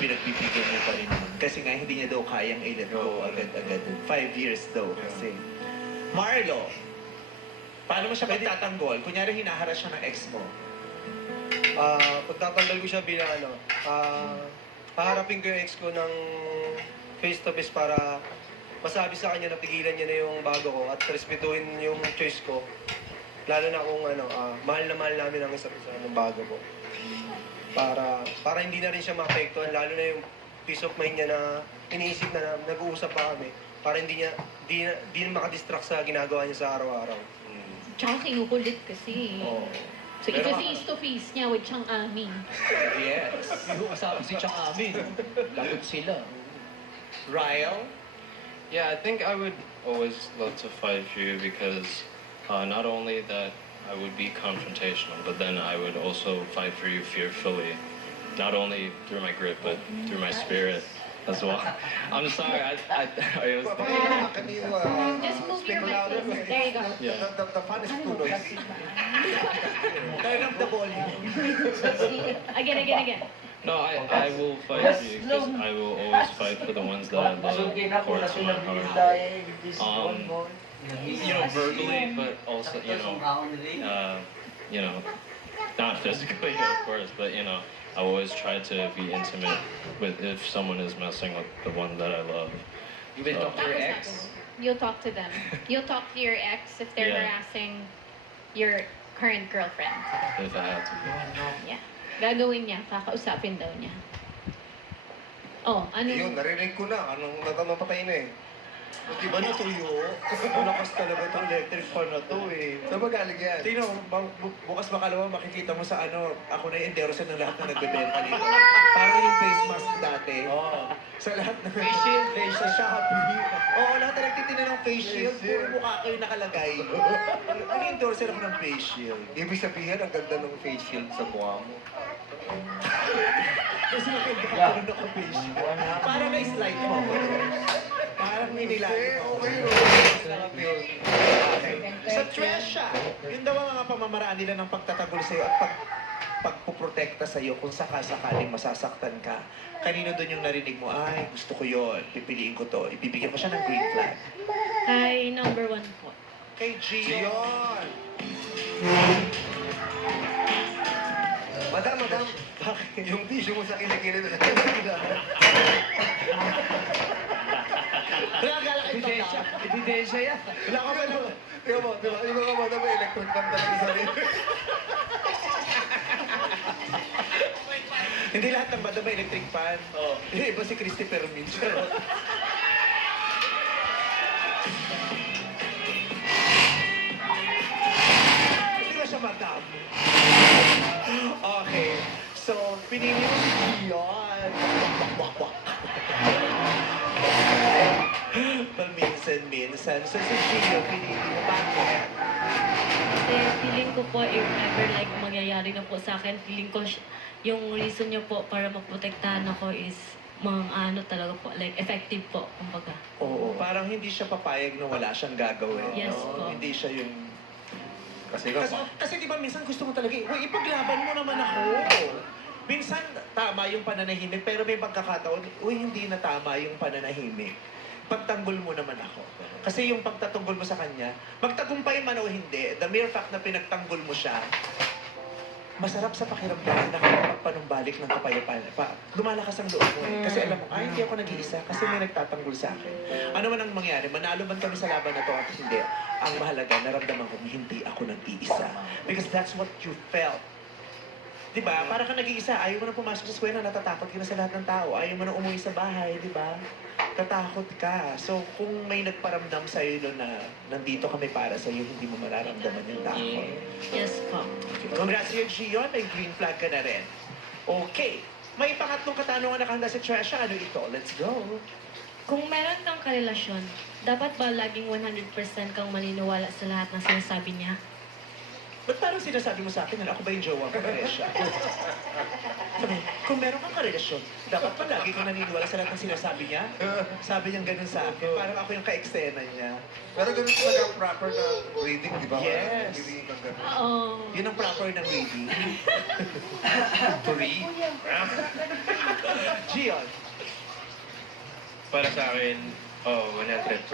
pinagbibigyan niya pa rin naman. Kasi nga hindi niya daw kayang i-let go agad-agad. 5 years daw kasi. Marlo, paano mo siya pagtatanggol? Kunyari hinaharas siya ng ex mo. Pagtatanggal ko siya bilang paharapin ko yung ex ko ng face to face para masabi sa kanya na pigilan niya na yung bago ko at respetuhin yung choice ko. Lalo na kung mahal na mahal namin ang isa't isa ng bago ko. Para hindi na rin siya maapektuhan, lalo na yung peace of mind niya na iniisip na nag-uusap pa kami para hindi na makadistract sa ginagawa niya sa araw-araw. Tsaka kinukulit kasi. Oo. So, Pero- face to face niya with Chang Ami. Yes. Yung kasama si Chang Amin. Lagot sila. Ryle? Yeah, I think I would always love to fight for you because not only that I would be confrontational, but then I would also fight for you fearfully, not only through my grit, but through my spirit as well. I'm sorry, I was Can you Just move speak your louder? mic. There you go. Yeah. The fun is too noisy. Turn up the volume. Again. No, I will fight for you because I will always fight for the ones that I love, core to my heart. You know, verbally, but also, not physically, of course, but I always try to be intimate with if someone is messing with the one that I love. You will talk to your Tapos ex? You'll talk to them. You'll talk to your ex if they're Yeah. harassing your current girlfriend. If I had to. Yeah. Gagawin niya, kakausapin daw niya. Oh, ano? Yun, narinig ko na. Anong natamapatay na eh. Di ba natuyo? Malakas talaga itong electric fan na to eh. Saan ba galing yan? Tingnan mo, bukas makalawa makikita mo sa ako na yung endorser ng lahat na nagbebenta nito. Parang yung face mask dati. Sa lahat ng... Face shield, Sa Shopee. Oo, lahat na nagtitinda ng face shield. Puro mukha kayo nakalagay. Ang endorser ako ng face shield. Ibig sabihin, ang ganda ng face shield sa mukha mo. Kasi maganda ako face shield. Parang na-slide mo. Parang ninilalim mo. Okay. Sa Tresha, yun daw ang mga pamamaraan nila ng pagtatagol sa'yo at pagpuprotekta sa'yo kung sakasakaling masasaktan ka. Kanino doon yung narinig mo, ay, gusto ko yun, pipiliin ko to, ibibigyan ko siya ng green flag. Kay number 1 po. Kay Gion! Madam, Bakit? yung tissue mo sa kilikili na Wala ka lang Ebidensya. Ebidensya yan. Wala ka ba naman? Tingnan mo, di ba? Yung mga madam, may electric fan talaga sa rin. Hindi lahat ng banda may electric fan. Iba si Christopher Min. Hindi ba siya madam? Okay. So, pinili mo si Gion. Paminsan-minsan. So, si Gion, pinili mo. Bakit? Kasi feeling ko po, if ever like mangyayari na po sa akin, feeling ko yung reason niyo po para maprotektahan ako is mga ano talaga po, like effective po, kumbaga. Oo, parang hindi siya papayag na wala siyang gagawin. Yes no? po. Hindi siya yung... Kasi nga, Kasi di ba minsan gusto mo talaga, uy, ipaglaban mo naman ako. minsan tama yung pananahimik, pero may pagkakataon, uy, hindi na tama yung pananahimik. Pagtanggol mo naman ako. Kasi yung pagtatanggol mo sa kanya, magtagumpay man o hindi, the mere fact na pinagtanggol mo siya, masarap sa pakiramdam na nakapagpanumbalik ng kapayapaan. Lumalakas ang loob mo eh. Kasi alam mo, ay, hindi ako nag-iisa kasi may nagtatanggol sa akin. Ano man ang mangyari, manalo man kami sa laban na to at hindi, ang mahalaga, naramdaman ko, hindi ako nag-iisa. Because that's what you felt. Diba? Para ka nag-iisa, ayaw mo na pumasok sa eskwela, natatakot ka na sa lahat ng tao. Ayaw mo na umuwi sa bahay, diba? Tatakot ka. So, kung may nagparamdam sa'yo no, na nandito kami para sa'yo, hindi mo mararamdaman yung takot. Yes po. Congrats sa'yo, Gion. May green flag ka na rin. Okay. May pangatlong katanungan na kahanda si Tresha. Ano ito? Let's go. Kung meron kang karelasyon, dapat ba laging 100% kang maniniwala sa lahat ng sinasabi niya? Ba't parang sinasabi mo sa akin na ako ba yung jowa ko, Tresha? Sabi, kung meron kang karelasyon, dapat ba lagi kang naniniwala sa lahat ng sinasabi niya? Sabi niyang ganun sa akin. Parang ako yung ka-eksena niya. Pero ganun talaga ang proper na reading, di ba? Yes. Hindi kang ganun. Oo. Yun ang proper ng reading. To read? Gion. Para sa akin, 100%.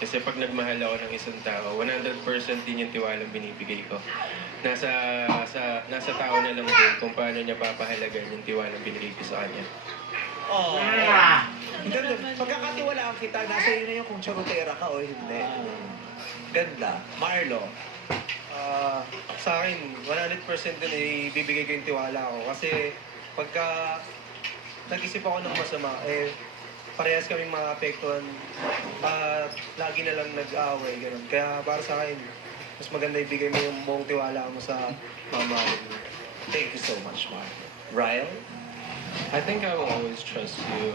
Kasi pag nagmahal ako ng isang tao, 100% din yung tiwalang binibigay ko. Nasa tao na lang din kung paano niya papahalagan yung tiwalang binigay ko sa kanya. Oh. Ganda. Pagkakatiwalaan kita, nasa iyo na yung kung charotera ka o hindi. Ganda. Marlo. Sa akin, 100% din ibibigay ko yung tiwala ko. Kasi pagka nag-isip ako ng masama, parehas kaming maapektuhan at lagi na lang nag-aaway, gano'n. Kaya para sa akin, mas maganda ibigay mo yung buong tiwala mo sa mamahalin mo. Thank you so much, Marlo. Ryle? I think I will always trust you.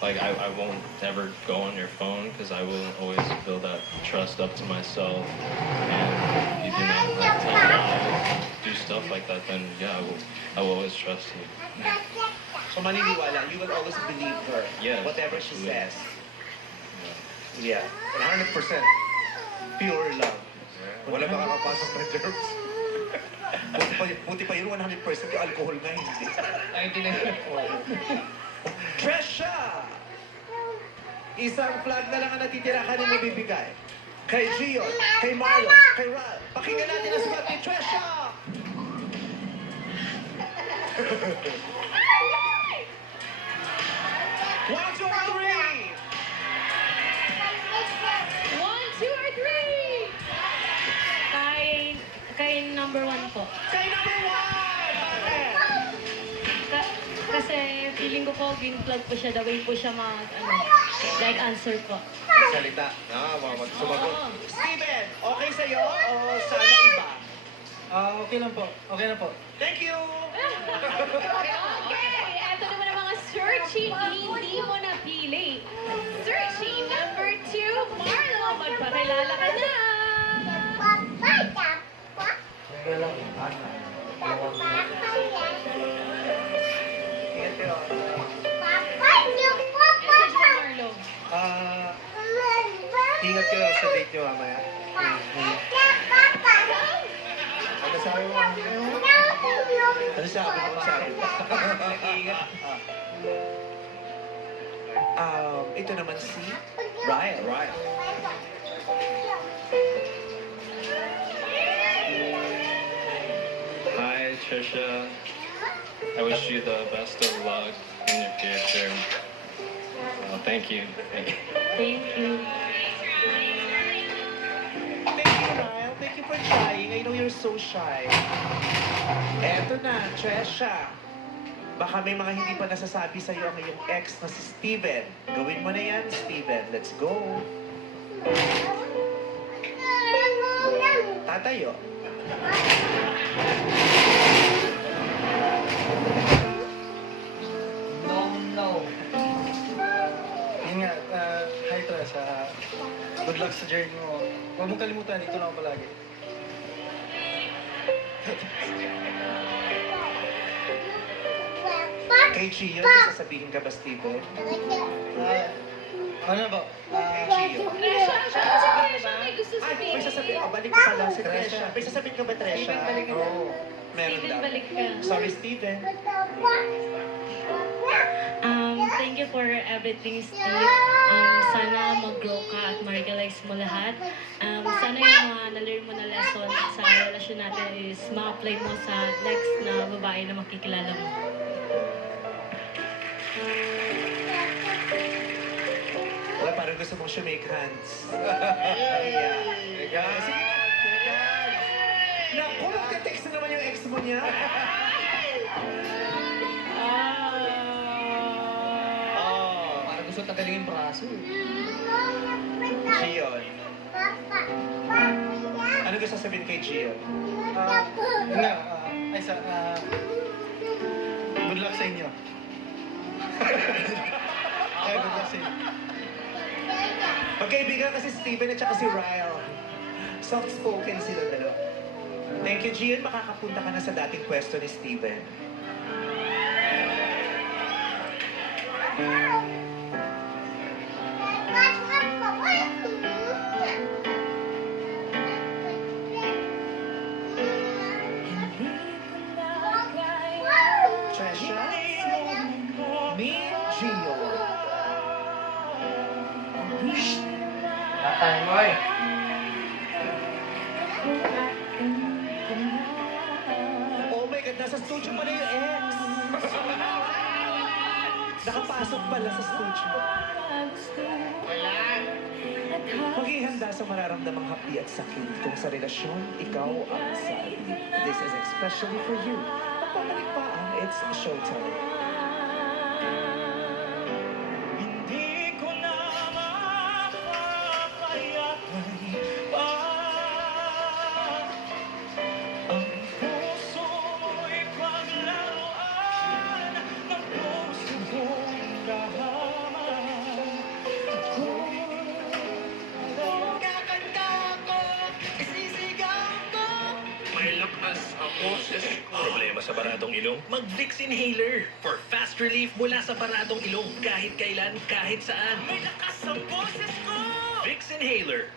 Like I won't ever go on your phone because I will always build that trust up to myself. And if you do not like tell me to do stuff like that, then yeah, I will always trust you. So maniniwala, you will always believe her. Yes, Whatever she absolutely. says. Yeah. 100%. Pure love. Wala makakapasok na germs. Buti pa yun, 100% yung alcohol nga hindi. Ay, hindi na. Tresha! Isang flag na lang ang natitira ka rin mabibigay. Kay Gion, kay Marlo, kay Ral. Pakinggan natin ang sagot ni Tresha! One, two, or three! 1, 2, or 3! Kay number 1 po. Kay number one! Bakit? Kasi feeling ko po, green flag po siya, the way po siya like answer po. Salita. Sumagot. Oo. Steven, okay sa'yo o sana iba? Okay lang po. Okay na po. Thank you! Okay, eto naman ang mga searching hindi mo napili. Searching number 2, Marlo, magpakilala ka na! Ingat kayo. Message mo, Marlo. Ingat kayo sa date nyo mamaya. Ano sabi mo? Ano sabi mo? Sabi mo? Ingat. Ito naman si Ryan. Right. Hi, Trisha. I wish you the best of luck in your future. Thank you. Thank you. Thank you, Ryan. Thank you for trying. I know you're so shy. Eto na, Tresha. Baka may mga hindi pa nasasabi sa'yo ang iyong ex na si Steven. Gawin mo na yan, Steven. Let's go. Tatayo. Yun nga, hi Tres, good luck sa journey mo. Huwag mong kalimutan, dito lang ako palagi. Kay Gio, may sasabihin ka ba, Steven? Ano ba? Gio. Tresha, siya may gusto Ay, sabihin. may sasabihin. Balik ka pala si Tresha. May sasabihin ka ba, Tresha? Oo. Meron Steven, daw. balik ka. Sorry, Steven. Thank you for everything, Steve. Sana mag-grow ka at ma-realize mo lahat. Sana yung mga na-learn mo na lesson sa relasyon natin is ma-apply mo sa next na babae na makikilala mo. Wala, parang gusto mong shake hands. Ayan. Sige. Naku, magka-text na naman yung ex mo niya. Oh. Parang gusto tagalin yung braso. Gion. Ano gusto sabihin kay Gion? Yun nga, good luck sa inyo. Good luck sa inyo. Magkaibigan kasi Steven at saka si Ryle. Soft-spoken sila dalawa. Thank you, Gian. Makakapunta ka na sa dating pwesto ni Steven. Tresha, meet Gio. Tatay mo eh. Oh my God, nasa studio pala yung ex. Nakapasok pala sa studio. Maging handa sa mararamdamang hapdi at sakit kung sa relasyon, ikaw ang sabi. This is especially for you. Magpapalik pa ang It's Showtime. Hindi ko na mapapayatan pa ang puso mo'y paglaruan ng puso kong kahaman. Kakanta ko, isisigaw ko. May lakas ang boses ko. Problema sa baradong ilong? Mag-Vicks Inhaler for fast relief mula sa baradong ilong. Kahit kailan, kahit saan. May lakas ang boses ko! Vicks Inhaler.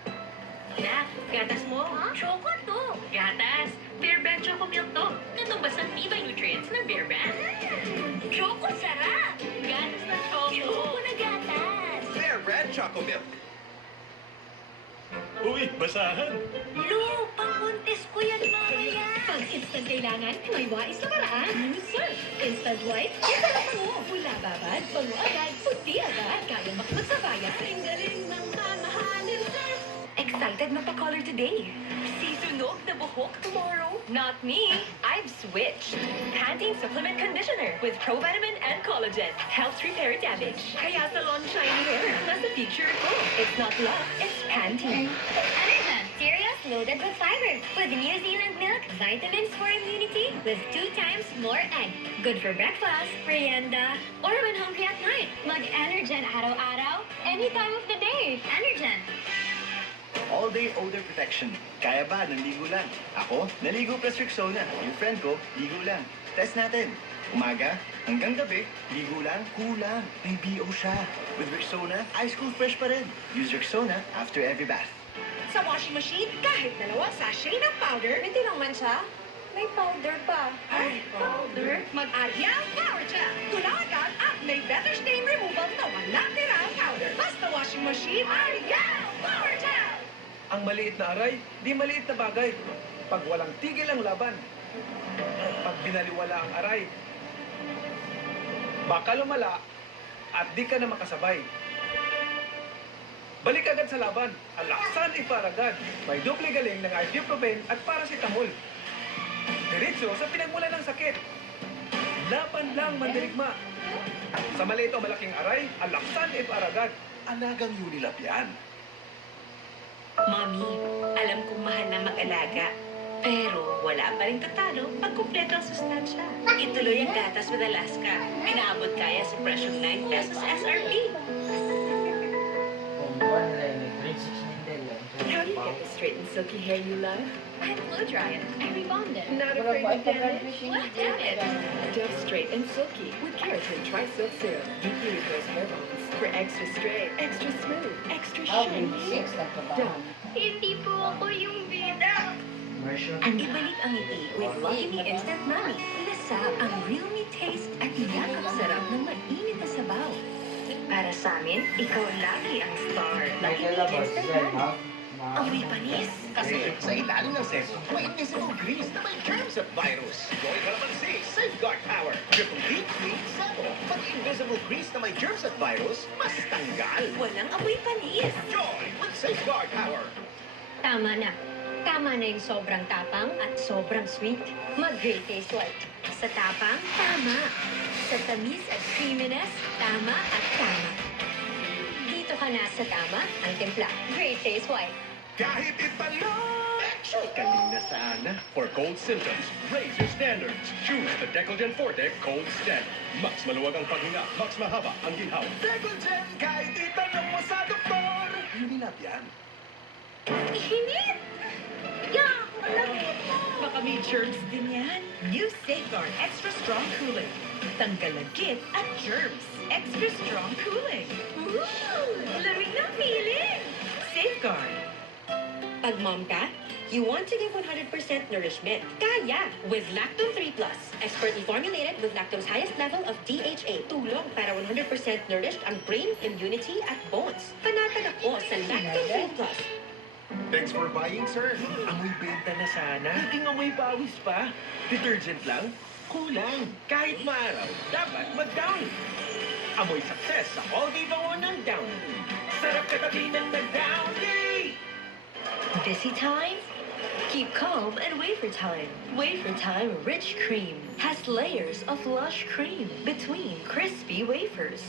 Na, gatas mo. Choco to. Gatas. Bear Brand Choco Milk to. Natumbas ang Viva Nutrients ng Bear Brand. Choco sarap. Gatas na choco. Choco na gatas. Bear Brand Choco Milk. Uy, basahan. Lu, pang-buntis ko yan mamaya. Pag instant kailangan, may wais na paraan. Use Surf. Instant white, isa na pango. Wala babad, pango agad, puti agad. Kaya makipagsabayan. Ang galing ng mamahalin, Surf. Excited magpa-color today. Sisunog na buhok tomorrow. Not me. I've switched. Pantene Supplement Conditioner with provitamin and collagen. Helps repair damage. Kaya salon shiny hair. Nasa picture ko. It's not luck, it's Pantene. Energen, cereals loaded with fiber, with New Zealand milk, vitamins for immunity, with 2 times more egg. Good for breakfast, merienda, or when hungry at night. Mag-Energen araw-araw, any time of the day. Energen. All-day odor protection. Kaya ba ng ligo lang? Ako, naligo plus Rexona. Yung friend ko, ligo lang. Test natin. Umaga, hanggang gabi, ligo lang, kulang. May BO siya. With Rexona, ice cool fresh pa rin. Use Rexona after every bath. Sa washing machine, kahit dalawang sachet ng powder, hindi lang man siya, may powder pa. Ay, powder? Mag-Ariel Power Gel. Tulaw agad at may better stain removal na walang tirang powder. Basta washing machine, Ariel Power Gel! Ang maliit na aray, di maliit na bagay. Pag walang tigil ang laban, pag binaliwala ang aray, baka lumala at di ka na makasabay. Balik agad sa laban, alaksan iparagad. May doble galing ng ibuprofen at paracetamol. Diretso sa pinagmula ng sakit. Laban lang mandirigma. Sa maliit o malaking aray, alaksan iparagad. Alagang Unilab yan. Mami, alam kong mahal na mag-alaga. Pero wala pa rin tatalo pag kumpleto ang sustansya. Ituloy ang gatas with Alaska. Pinaabot kaya sa presyong 9 pesos SRP. How do you get the straight and silky hair you love? I blow dry it. I rebonded. Not afraid of damage? What damn it? Dove Straight and Silky with Keratin Tri-Silk Serum. Deeply repairs hair bonds for extra straight, extra smooth, extra shiny. Dove. Hindi po ako yung bida. Ang ibalik ang ngiti with Lucky Me Instant Mami. Lasap ang real me taste at yakap sarap ng mainit na sabaw. Para sa amin, ikaw lagi ang star. Lucky Me Instant Mami. Amoy panis. Kasi sa ilalim ng seso, may invisible grease na may germs at virus. Gawin kalamansi, Safeguard Power. Triple deep clean sebo. Pag invisible grease na may germs at virus, mas tanggal. Walang amoy panis. Joy with Safeguard Power. Tama na. Tama na yung sobrang tapang at sobrang sweet. Mag-Great Taste White. Sa tapang, tama. Sa tamis at creaminess, tama at tama. Dito ka na sa tama, ang timpla. Great Taste White. Kahit italon! Kanina sana. For cold symptoms, raise your standards. Choose the Decogen Forte Cold Stand. Mas maluwag ang paghinga, mas mahaba ang ginhawa. Decogen, kahit itanong mo sa doktor. Unilab yan. Init! Yak! Malapit mo! Baka may germs din yan. New Safeguard Extra Strong Cooling. Tanggal lagkit at germs. Extra Strong Cooling. Ooh! Lamig ng feeling! Safeguard. Pag mom ka, you want to give 100% nourishment. Kaya! With Lactone 3 Plus. Expertly formulated with lactone's highest level of DHA. Tulong para 100% nourished ang brain, immunity, at bones. Panatag ako sa Lactone 3 Plus. Thanks for buying, sir. Amoy benta na sana. Hindi amoy pawis pa. Detergent lang? Kulang. Kahit maaraw, dapat mag-down. Amoy success sa all-day bango ng down. Sarap katabi ng nag-down day! Busy time? Keep calm and wafer time. Wafer time rich cream has layers of lush cream between crispy wafers.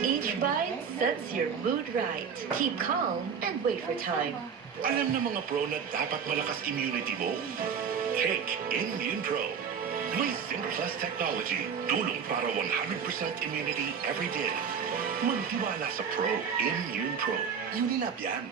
Each bite sets your mood right. Keep calm and wafer time. Alam na mga pro na dapat malakas immunity mo? Take Immune Pro. May Zinc Plus technology. Tulong para 100% immunity every day. Magtiwala sa Pro. Immune Pro. Unilab yan.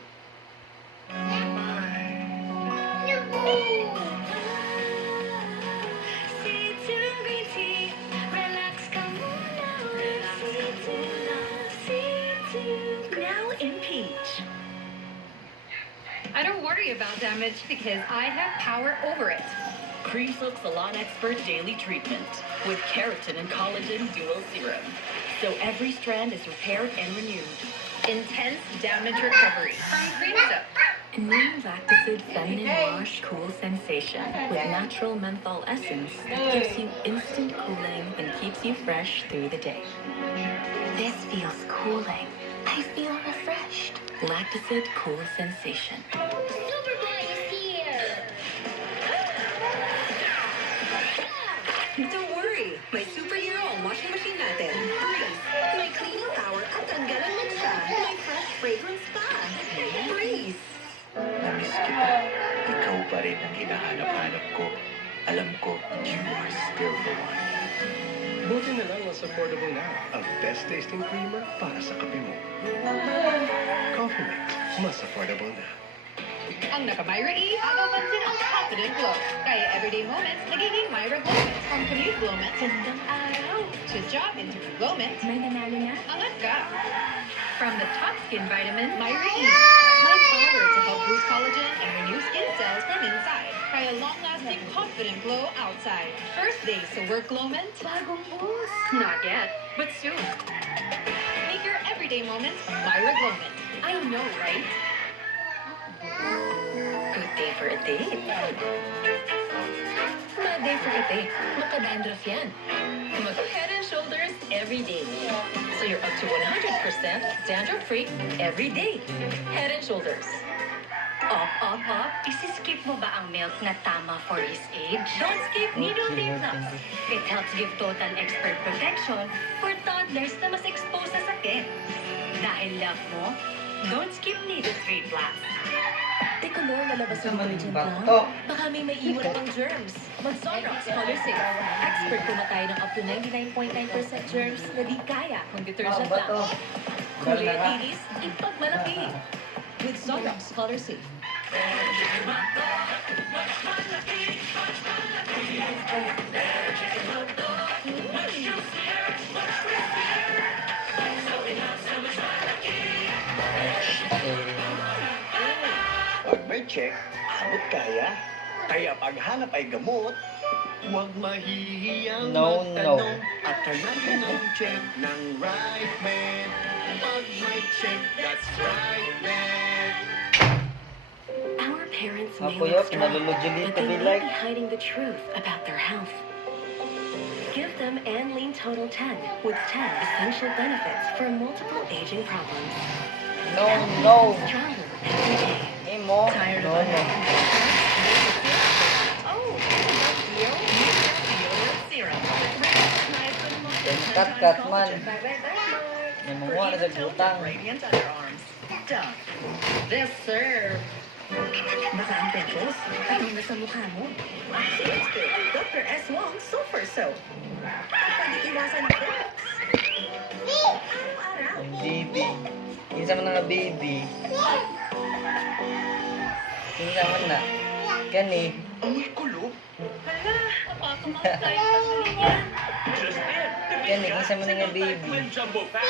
Now in Peach. I don't worry about damage because I have power over it. Cream Silk Salon Expert Daily Treatment with keratin and collagen dual serum. So every strand is repaired and renewed. Intense damage recovery from Cream Silk. New Lactacid Feminine Wash Cool Sensation with natural menthol essence gives you instant cooling and keeps you fresh through the day. This feels cooling. I feel refreshed. Lactacid Cool Sensation. Superboy is here! Don't worry, may superhero ang washing machine natin. Breeze. May cleaning power at tanggalan mancha. May fresh fragrance pa. Breeze. Namiss kita. Ikaw pa rin ang hinahanap-hanap ko. Alam ko, you are still the one. Buti na lang mas affordable na. Ang best tasting creamer para sa kape mo. Coffee Mate. Mas affordable na. Ang naka-Myra E, agapansin ang confident glow. Kaya everyday moments, nagiging Myra Glowment. From commute glowment to Gandang araw. to job interview glowment, May nanalo na? angat ka. From the top skin vitamin, Myra E. My power to help boost collagen and renew skin cells from inside. Kaya long-lasting confident glow outside. First day sa work glowment? Bagong bus. Not yet, but soon. Make your everyday moments Myra Glowment. I know, right? Good day for a date. Bad day for a date. Makadandruff yan. Mag-Head and Shoulders every day. So you're up to 100% dandruff-free every day. Head and Shoulders. Op. Isiskip mo ba ang milk na tama for his age? Don't skip Nido 3 Plus. It helps give total expert protection for toddlers na mas exposed sa sakit. Dahil love mo, don't skip Nido 3 Plus. Decolor lalabas ng detergent lang. Baka may maiiwan pang germs. Mag-Sunrox Color Safe. Expert pumatay ng up to 99.9% germs na di kaya kung detergent lang. Kulay at iris, ipagmalaki. With Sunrox Color Safe. Pag may check, abot kaya. Kaya paghanap ay gamot, huwag mahihiyang No, no. magtanong at hanapin ang check ng right med. Pag may check, that's right med. Our parents may Ako yun, look strong, pinalulugulito but they be may like. be hiding the truth about their health. Give them Anlene Total 10 with 10 essential benefits for multiple aging problems. No, no. Stronger every day. Imo. Tired No, of no. Oh, big deal. Use their deodorant serum. Kat man. Bye, bye, bye, Mark. Namuha na sa gutang. Radiant underarms. Done. This serve. Baka ang pimples ay nasa mukha mo. Sige, Dr. S. Wong Sulfur Soap. Pwede iwasan ang pimples. Araw-araw. Ang baby. Kinsa man nga baby. Kinsa man na. Kani. Amoy kulo. Just in, Kani, kinsa man nga baby. Jumbo Pack.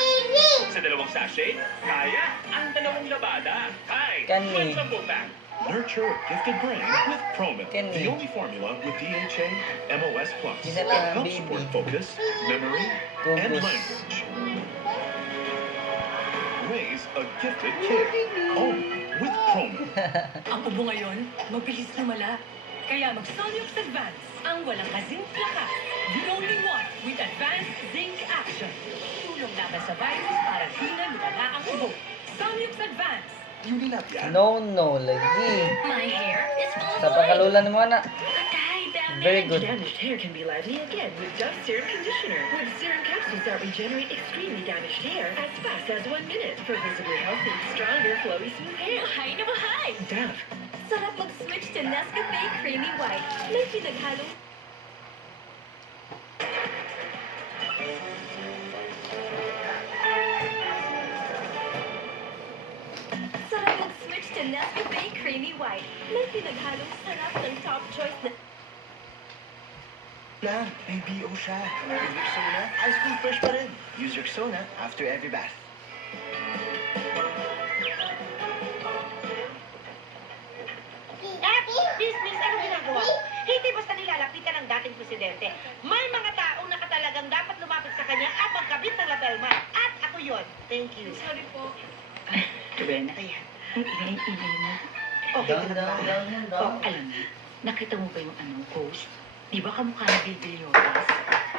Sa dalawang sachet, kaya ang dalawang labada. Hi, Kani. Jumbo Pack. Nurture gifted brain with Promit, Can the we? only formula with DHA, MOS+. Isa lang ang Helps support baby. focus, memory, and Focus. language. Raise a gifted kid. Oh, with Promit. Ang ubo ngayon, mabilis lumala. Kaya mag-Solux Advance, ang walang ka-zinc lakas. The only one with advanced zinc action. Tulong laban sa virus para di na lumala ang ubo. Solux Advance. Unilab yan. No, no. Lagi. My hair is full Sa of pakalulan mo na. Dye damage. Very good. Damaged hair can be lively again with Dove Serum Conditioner. With serum capsules that regenerate extremely damaged hair as fast as 1 minute for visibly healthy, stronger, flowy, smooth hair. Bahay na bahay! Dove. Sarap mag-switch to Nescafe Creamy White. May pinaghalong Sarap mag-switch to Nescafe Creamy White. May pinaghalong sarap ng top choice na Na, may BO siya. With Rexona, ice cream fresh pa rin. Use Rexona after every bath. Business, ano ginagawa mo? Hindi basta nilalapitan ng dating presidente. May mga taong nakatalagang dapat lumapit sa kanya at magkabit ng lapel mat. At ako yon. Thank you. Sorry po. Rowena, kaya, ang ingay-ingay mo. Okay ka na ba? Oh, alam mo, nakita mo ba yung post? Di ba kamukha na Bill Villotas?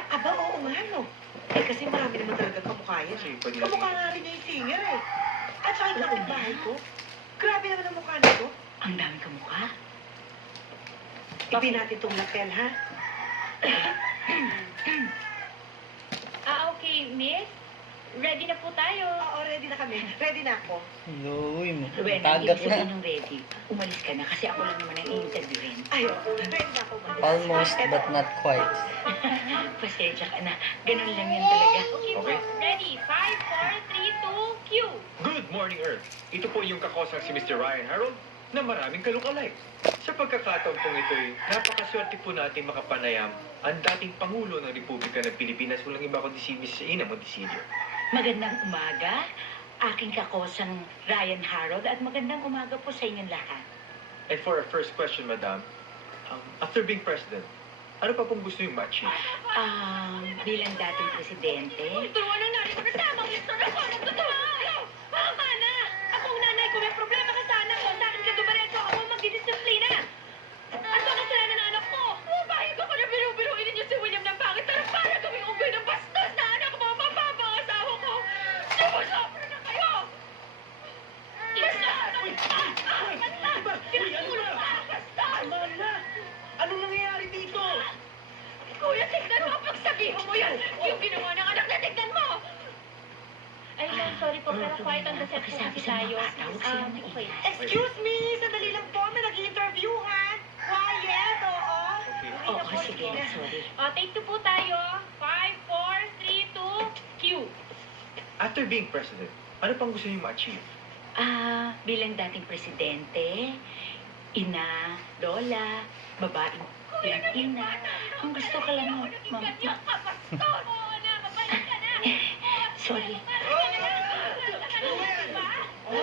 Aba, oo nga, no. Eh, kasi marami naman talaga kamukha yan. Kamukha nga rin niya yung singer, eh. At saka yung kapitbahay ko. Grabe naman ang mukha nito. Ang daming kamukha. Ipi natin itong lapel, ha? Okay, miss. Ready na po tayo. Oo, ready na kami. Ready na ako. Luy mo. Rowena, Tagat ibig sabihin na. ng ready. Umalis ka na kasi ako lang naman ang i-interviewin. Ayo, ready na ako. Almost, but not quite. Pasensya ka na. Ganun lang yan talaga. Okay. Ready? 5, 4, 3, 2, cue. Good morning, Earth. Ito po yung kakosang si Mr. Ryan Harold na maraming kalukalay. Sa pagkakataon pong ito'y napakaswerte po natin makapanayam ang dating Pangulo ng Republika ng Pilipinas. Walang iba kundi si Miss Ina Montecillo. Magandang umaga, aking kakosang Ryan Harold at magandang umaga po sa inyong lahat. And for our first question, Madam, after being President, ano pa pong gusto yung ma-achieve? Bilang dating presidente, Turuan ng nanay sa kasamang listo na ko. Anong totoo? Mama na! Akong nanay ko may problema ka sa anak ko. Sa akin ka dumaretso ako magdidisiplina. At baka sila na anak ko. Bakit ako na biru-biruin ninyo si William ng pangit pero para gawing unggoy ng bastos na anak ko, mapapapa ang asawa ko. Sumusopra na kayo! Anong nangyayari dito? Kuya, tignan mo. Pagsabihin mo yan. Yung ginawa ng anak na tignan mo. Ay, ma'am, sorry po, pero quiet on the set po kasi tayo. Wait. Excuse me, sandali lang po, may nag-interviewhan. Quiet, oo. Oo, sige, sorry. Take 2 po tayo. 5, 4, 3, 2, cue. After being President, ano pang gusto niyo ma-achieve? Bilang dating presidente, ina, lola, babaeng ina, ang gusto ka lang mo, sorry.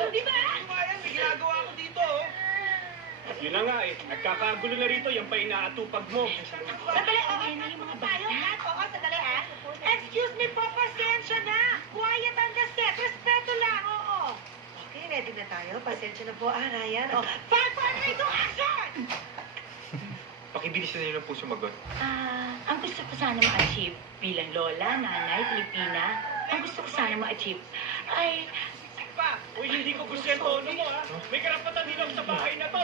Di ba? May ginagawa ko dito, oh. Yun na nga eh. Nagkakagulo na rito. Yan pa inaatupag mo. Sandali, tayo, Kat. Oo, sandali, ha? Excuse me po, pasensya na. Quiet on the set. Respeto lang, oo. Okay, ready na tayo. Pasensya na po, Ryan. Oh, 5, 4, 3, 2, action! Pakibilisan niyo lang po sumagot. Ang gusto ko sana ma-achieve bilang lola, nanay, Pilipina, ang gusto ko sana ma-achieve ay... Pa! Uy, hindi ko gusto yung tono mo, ha? May karapatan din ako sa bahay na to.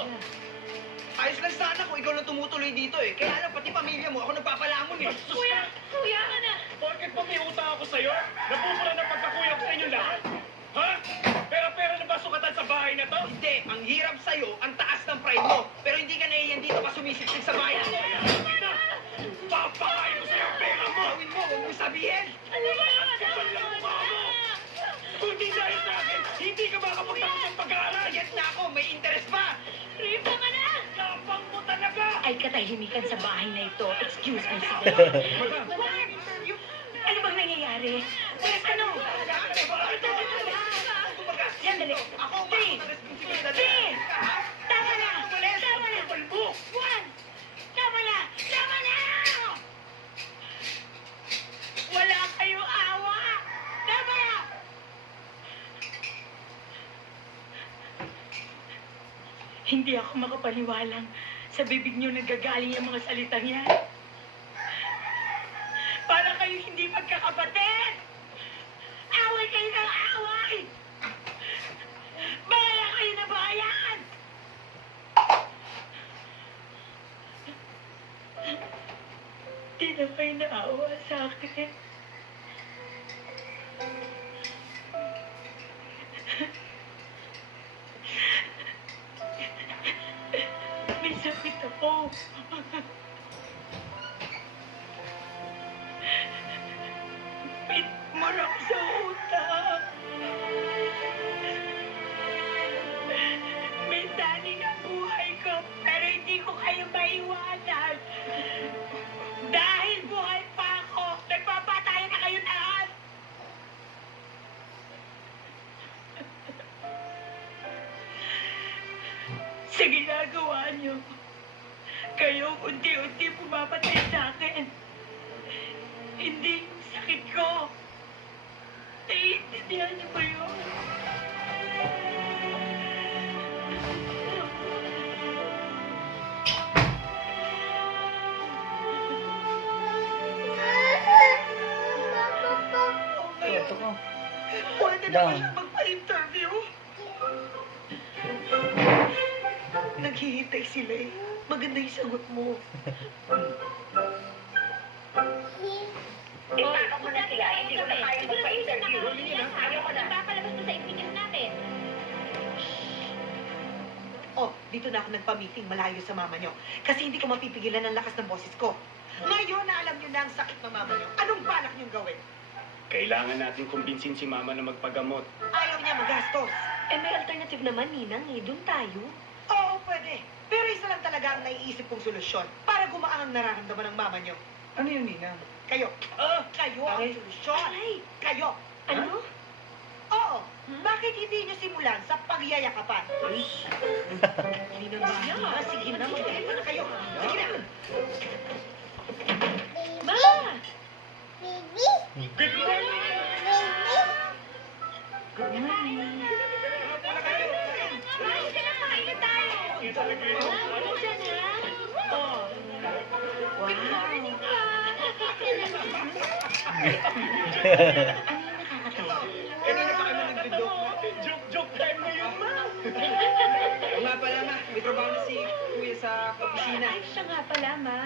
Ayos lang sana kung ikaw lang tumutuloy dito eh. Kaya lang, pati pamilya mo, ako nagpapalamon eh. Kuya ka na! Porket pa may utang ako sa'yo? Nabubura ng pagkakuya ko sa inyo lahat? Ha? Pera-pera na ba sukatan sa bahay na to? Hindi, ang hirap sa'yo, ang taas ng pride mo. Pero hindi ka naiyan dito pa sumisiksik sa bayan. Papakain ko sa'yo ang pera mo! Gawin mo, huwag mo sabihin. Ano ba yan? Kapal lang mukha mo! Kung di dahil sa akin, hindi ka makapagtapos ng pag-aaral! Ayat na ako, may interest pa. Rita ka na! Yapang mo talaga! Ay katahimikan sa bahay na ito. Excuse me, sir. Madam! Ano bang nangyayari? Pwes ka no? Yan, dali. Ako, Three. ako na responsibilidad. Three. Tama na! Tama na! Palbo! One! Tama na! Tama na! Wala kayong awa! Tama na! Hindi ako makapaniwalang sa bibig niyo nagagaling ang mga salitang yan. Para kayo hindi magkakapatid! Away kayo ng away! Bahala kayo na bayan! Di na kayo naawa sa akin. May sakit ako. May marang sa utak. May daning ang buhay ko, pero hindi ko kayo maiwanan. Dahil buhay pa ako, nagpapatayan na kayo lahat. Sa ginagawa niyo, kayo unti-unti pumapatay sa akin. Hindi yung sakit ko. Naiintindihan niyo ba yun? Ito ko. Pwede na ba siya magpa-interview? Naghihintay sila eh. Maganda yung sagot mo. Paano ko na sila? Hindi ko na kaya magpa-interview. Ayaw ko na papalabas mo sa interview natin. Oh, dito na ako nagpa-meeting malayo sa mama nyo. Kasi hindi ko mapipigilan ang lakas ng boses ko. Ngayon na alam nyo na ang sakit ng mama nyo. Anong balak nyong gawin? Kailangan natin kumbinsin si Mama na magpagamot. Ayaw niya magastos. Eh, may alternative naman, Ninang. Doon tayo. Oo, pwede. Pero isa lang talaga ang naiisip kong solusyon para gumaan ang nararamdaman ng mama nyo. Ano yun, Nina? Kayo. Kayo ang solusyon. Kayo. Ano? Oo. Bakit hindi nyo simulan sa pagyayakapan? Hindi na ba? Sige na, mag-telephone na kayo. Sige na. Ma! Good morning! Good morning. Yung talaga yun. Ano dyan, ha? Oh. Wow. Good morning, pa. Ano yung nakakatawa? Kanina pa kami nagdo-joke. Joke time na yun, Ma! Oo nga pala, ma. May trabaho na si Kuya sa opisina. Ay, siya nga pala, ma.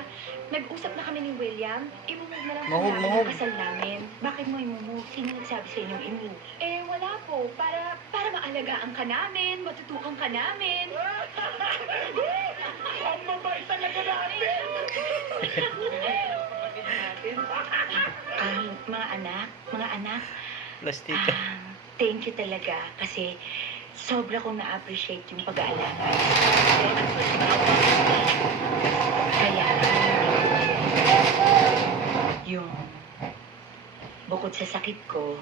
Nag-usap na kami ni William. Imumove na lang Mahog, namin mahog. ang kasal namin. Bakit mo imumove? Sino nagsabi sa inyong imove? Eh, wala po. Para maalagaan ka namin, matutukan ka namin. Ang mabait talaga natin! Mga anak, Plastic. thank you talaga kasi sobra kong na-appreciate yung pag-aalaga. Kaya, yung bukod sa sakit ko,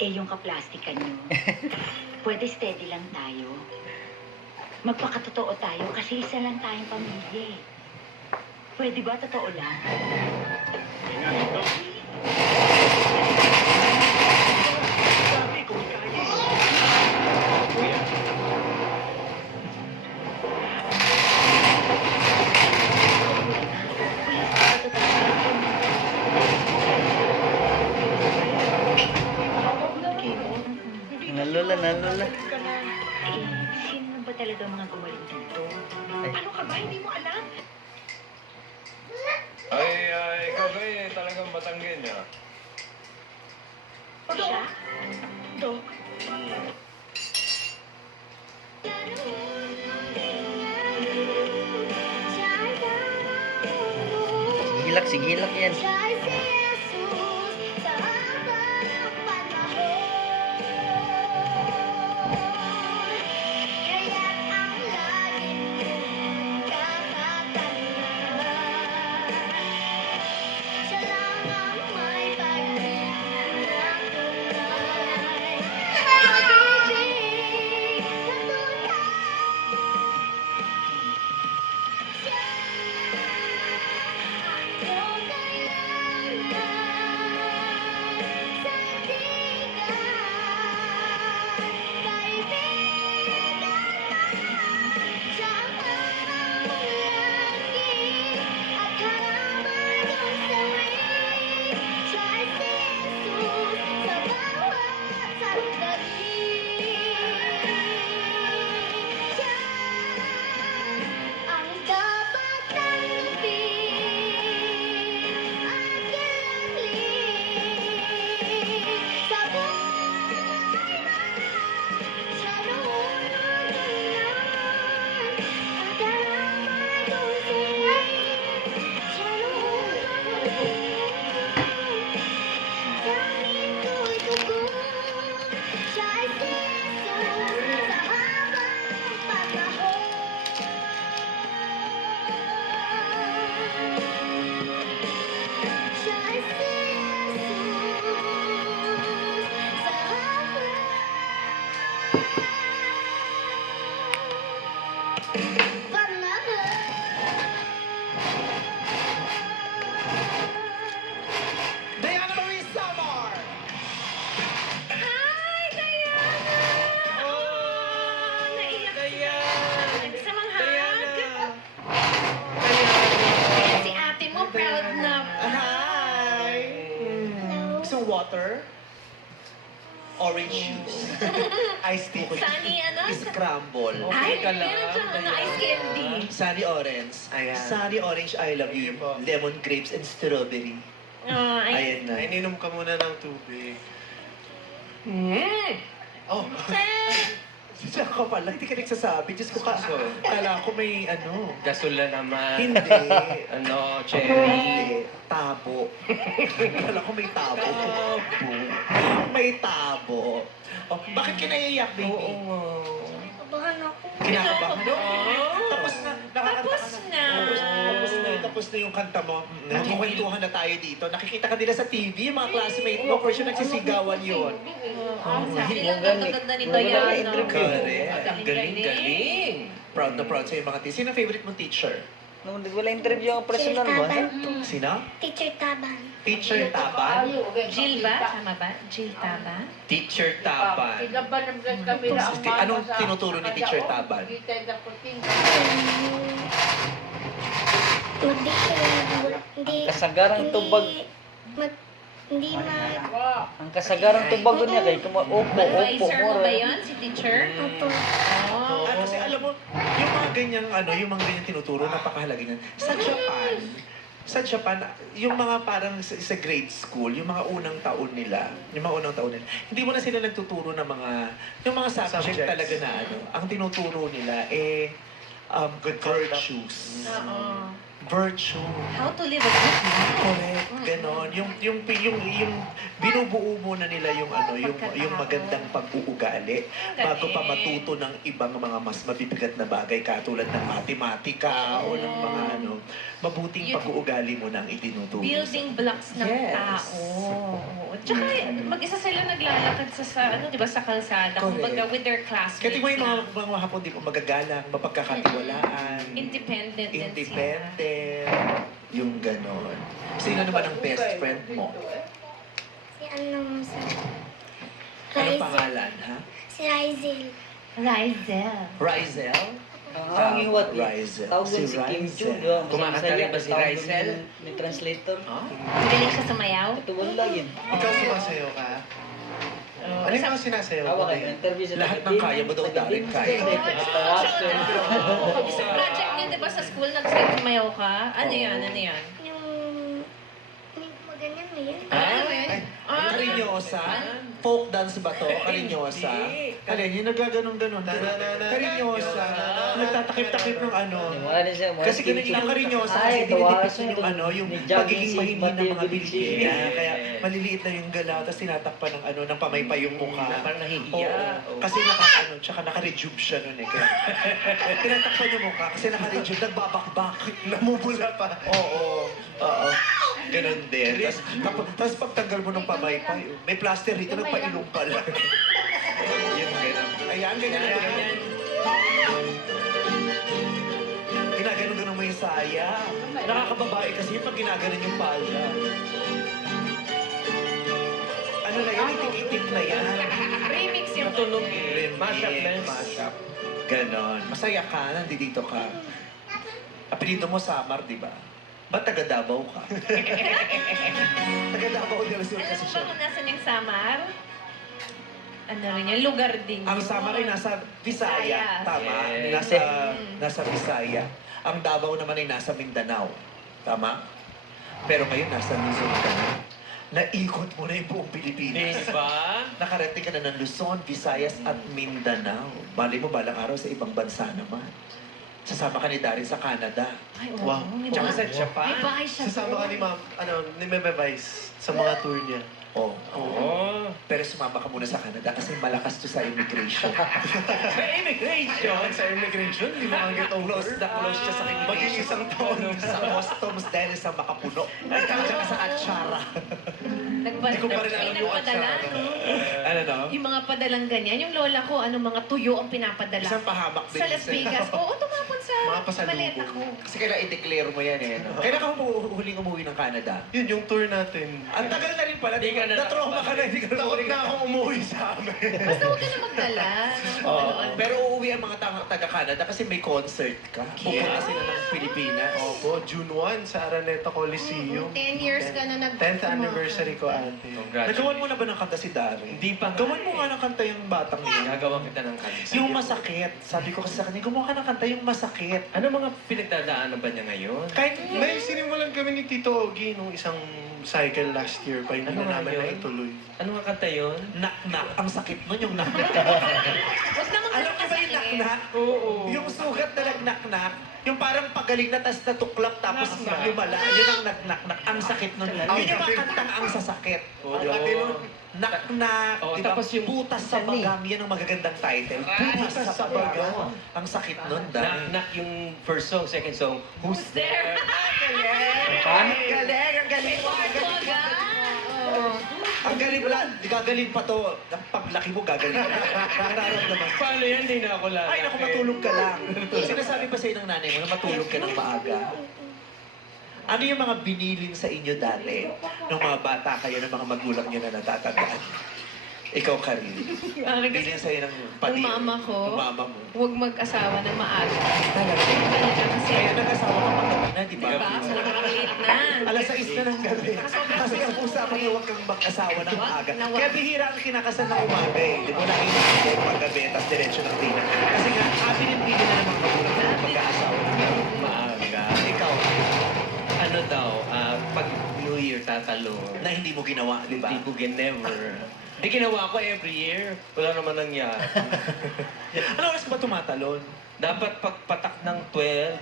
yung kaplastikan nyo. Pwede steady lang tayo. magpakatotoo tayo kasi isa lang tayong pamilya eh. Pwede ba totoo lang? Nalola. Eh, sino ba talaga mga gumaling dito? Ano ka ba? Hindi mo alam? Ikaw ba talagang Batanggen niya? Siya? Dok? Sigilak yan. Diana Marie Samar! Hi, Diana! Oh, naiyak Diana! nagsamanghag. Ayan si ate mo, proud na. Hi! Gusto mong water? Orange juice. Iced tea. Sunny, ano? Scramble. Ay, meron siyang ano, ice candy. Sunny orange. Ayan. Sunny orange, I love you. Lemon grapes and strawberry. Oh, Ayan na. Ininom ka muna ng tubig. Oh. Diyan ka pala, hindi ka nagsasabi. Diyos ko, kala ko may ano. Gasol na naman. Hindi. Ano, Hindi. cherry. Tabo. Kala ko may tabo. May tabo. Oh, bakit ka naiiyak, baby? Kabahan ako. Kinakabahan? Tapos na. Nakakanta ka Tapos na. Tapos na yung kanta mo. Nagkukwentuhan na tayo dito. Nakikita ka nila sa TV, yung mga classmate mo. For sure, nagsisigawan yun. Sabi lang, ganda ni Diana. Correct. Ang galing-galing. Proud na proud sa'yo mga teacher. Sino ang favorite mong teacher? Nung wala interview ang personal mo. Sino? Teacher Taban. Teacher Taban? Jill ba? Tama ba? Jill Taba? Teacher Taban. Anong tinuturo ni Teacher Taban? Hindi. Kasagarang tubag. Hindi Ang kasagarang tubag niya kay opo. Advisor mo ba yun, si teacher? Opo. Kasi alam mo, yung mga ganyang tinuturo, napakahalaga niyan. Sa Japan, yung mga parang sa grade school, yung mga unang taon nila, hindi mo na sila nagtuturo ng yung mga subject talaga na ang tinuturo nila, good virtues. virtue. How to live a good life. Correct, ganon. Yung binubuo muna nila yung yung magandang pag-uugali bago pa matuto ng ibang mga mas mabibigat na bagay katulad ng matematika o ng mga mabuting pag-uugali mo nang itinuturo. Building blocks ng Yes. tao. Oo. Tsaka mag-isa sila naglalakad di ba, sa kalsada. Correct. Kumbaga with their classmates. Kasi mo yung na mga hapon di ko magagalang, mapagkakatiwalaan, independent din sila. independent, yung ganon. Sino naman ang best friend mo? Si sa... Anong pangalan, ha? Si Rizel. Rizel. Rizel? Ang iwat Rizel. tawag si Kim Chu, di ba? Kumakanta rin ba si Tawag Rizel? Ni translator. Magaling siya sumayaw. Ito wala yun. Ikaw sumasayo ka? Ano yung mga sinasayo Tawa ko kayo, ngayon? interview sa Lahat ng kaya mo daw darin kaya. Sa project niyo, di ba, sa school, nag-sumayaw ka? Ano yan? Ano yan? Yung maganyan na yan. Karinyosa? Folk dance ba to? Karinyosa? Alin, yung nagaganon-ganon. Karinyosa? Nagtatakip-takip ng Wala siya. Kasi ganun yung karinyosa kasi dinidipit yung pagiging mahina ng mga bibig niya. Kaya maliliit na yung galaw, tapos tinatakpan ng pamaypay yung mukha. Parang nahihiya. Oo. Kasi tsaka naka-rejuve siya nun eh. Kaya tinatakpan yung mukha kasi naka-rejuve, nagbabakbak. Namumula pa. Oo. Oo. Ganon din. Tapos pagtanggal mo ng pamaypay, may plaster rito, nagpailong pala. Yung ganon. Ayan, ganyan na ganyan. Ginaganon-ganon mo yung saya. Nakakababae kasi yung pag ginaganon yung palda. Ano na yan? Itik-itik na yan. Remix yung Tunog eh. Mashup na yun. Mashup. Ganon. Masaya ka, nandito ka. Apelido mo Samar, di ba? Ba't taga Davao ka? Taga Davao din kasi Alam mo siya. ba kung nasan yung Samar? Ano rin yan? Lugar din Ang yun. Samar ay nasa Visaya. Visayas. Tama? Yes. Nasa Visaya. Ang Davao naman ay nasa Mindanao. Tama? Pero ngayon nasa Luzon ka na. Naikot mo na yung buong Pilipinas. Diba? Nakarating ka na ng Luzon, Visayas at Mindanao. Bali mo balang araw sa ibang bansa naman. Sasama ka ni Darin sa Canada. Ay, oo. Wow. May Tsaka bahay- sa Japan. May bahay siya Sasama ka doon. ni Ma'am, ni Meme Vice sa mga tour niya. Oh. Oo. Pero sumama ka muna sa Canada kasi malakas to sa immigration. Sa immigration. Sa immigration, hindi mo kang get Close na close siya sa immigration. Maging isang taon. Sa customs dahil sa makapuno. Tsaka sa Achara. Hindi ko pa rin alam yung Nagpadala, atsara. no? Ano no? Yung mga padalang ganyan. Yung lola ko, mga tuyo ang pinapadala. Isang pahamak din. Sa Las Vegas. Oo, tumapon sa Mga pasalubong. maleta ko. Kasi kailangan i-declare mo yan eh. No? Kailan ka huling umuwi ng Canada? Yun, yung tour natin. Ang tagal na rin pala. Hindi ka na Na-trauma ka na. Hindi ka na Takot na akong umuwi sa amin. Basta huwag ka na magdala. ng kung Oo. ano-ano. Pero uuwi ang mga taga-Canada kasi may concert ka. Pupunta sila ng Pilipinas. Opo, June 1 sa Araneta Coliseum. 10 years ka na 10th anniversary ko, ate. Nagawan mo na ba ng kanta si Dari? Hindi pa nga. Gawan mo nga ng kanta yung batang yun. Gagawa kita ng kanta. Yung masakit. Sabi ko kasi sa kanya, gumawa ka ng kanta yung masakit. Ano mga pinagdadaanan ba niya ngayon? Kahit May sinimulan kami ni Tito Ogie nung isang cycle last year pa, hindi Ano na nga namin yun? na ituloy. Ano nga kanta yun? nak-nak. Ang sakit nun yung nak-nak. Huwag naman Alam niyo ba yung nak-nak? Oo. Yung sugat na nag-nak-nak, yung parang pagaling na tas natuklap tapos Nak-nak. lumala. Yun ang nag-nak-nak. Ang sakit nun. Yun yung mga kantang ang sasakit. Oo. Nak-nak. Oo, Diba? tapos yung- Butas sa bagam. Yan ang magagandang title. Butas sa bagam. Ang sakit nun, dahil. Knock yung first song, second song. Who's there? Ang galing, ang galing. Ang galing pala. Gagaling pa to. Paglaki mo, gagaling pa. Nararamdaman. Paano yan? Hindi na ako lalaki. Ay, naku, matulog ka lang. Sinasabi pa sa'yo ng nanay mo na matulog ka ng maaga. Ano yung mga binilin sa inyo dati nung mga bata kayo ng mga magulang nyo na natatandaan? Ikaw, Karin. Bilin sa'yo ng Ang mama ko, Ng mama mo. huwag mag-asawa ng maaga. Talaga. Kasi, Kaya nag-asawa ka paggabi na, di ba? diba? Sobrang late na. Alas 6 na ng gabi. Kasi ang usapan niya, huwag kang mag-asawa ng maaga. Kaya bihira ang kinakasal ng umaga eh. Di ba nakinig ko paggabi, tapos diretso ng dinner. Kasi nga, bilin na ng mga magulang na mag-aasawa ng Maaga. Ikaw, Ano daw, pag New Year tatalon. na hindi mo ginawa, di ba? Hindi ko never. Di ginawa ko every year. Wala naman nangyari. Ano oras ka ba tumatalon? Dapat pagpatak ng 12,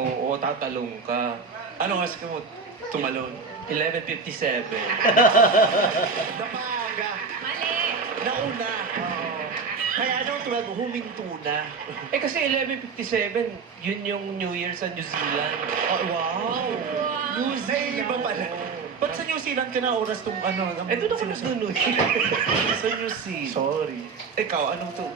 Oo, tatalong ka. Ano oras ka mo tumalon? 11:57. Napaga. Mali. Nauna. Kaya ano, 12, huminto na. Eh kasi 11:57, yun yung New Year sa New Zealand. Oh, wow. New Zealand. Iba pala. Ba't sa New Zealand ka na oras itong ano? Eh, doon ako nagnunoy. Sa New Zealand. Sorry. Ikaw, anong to?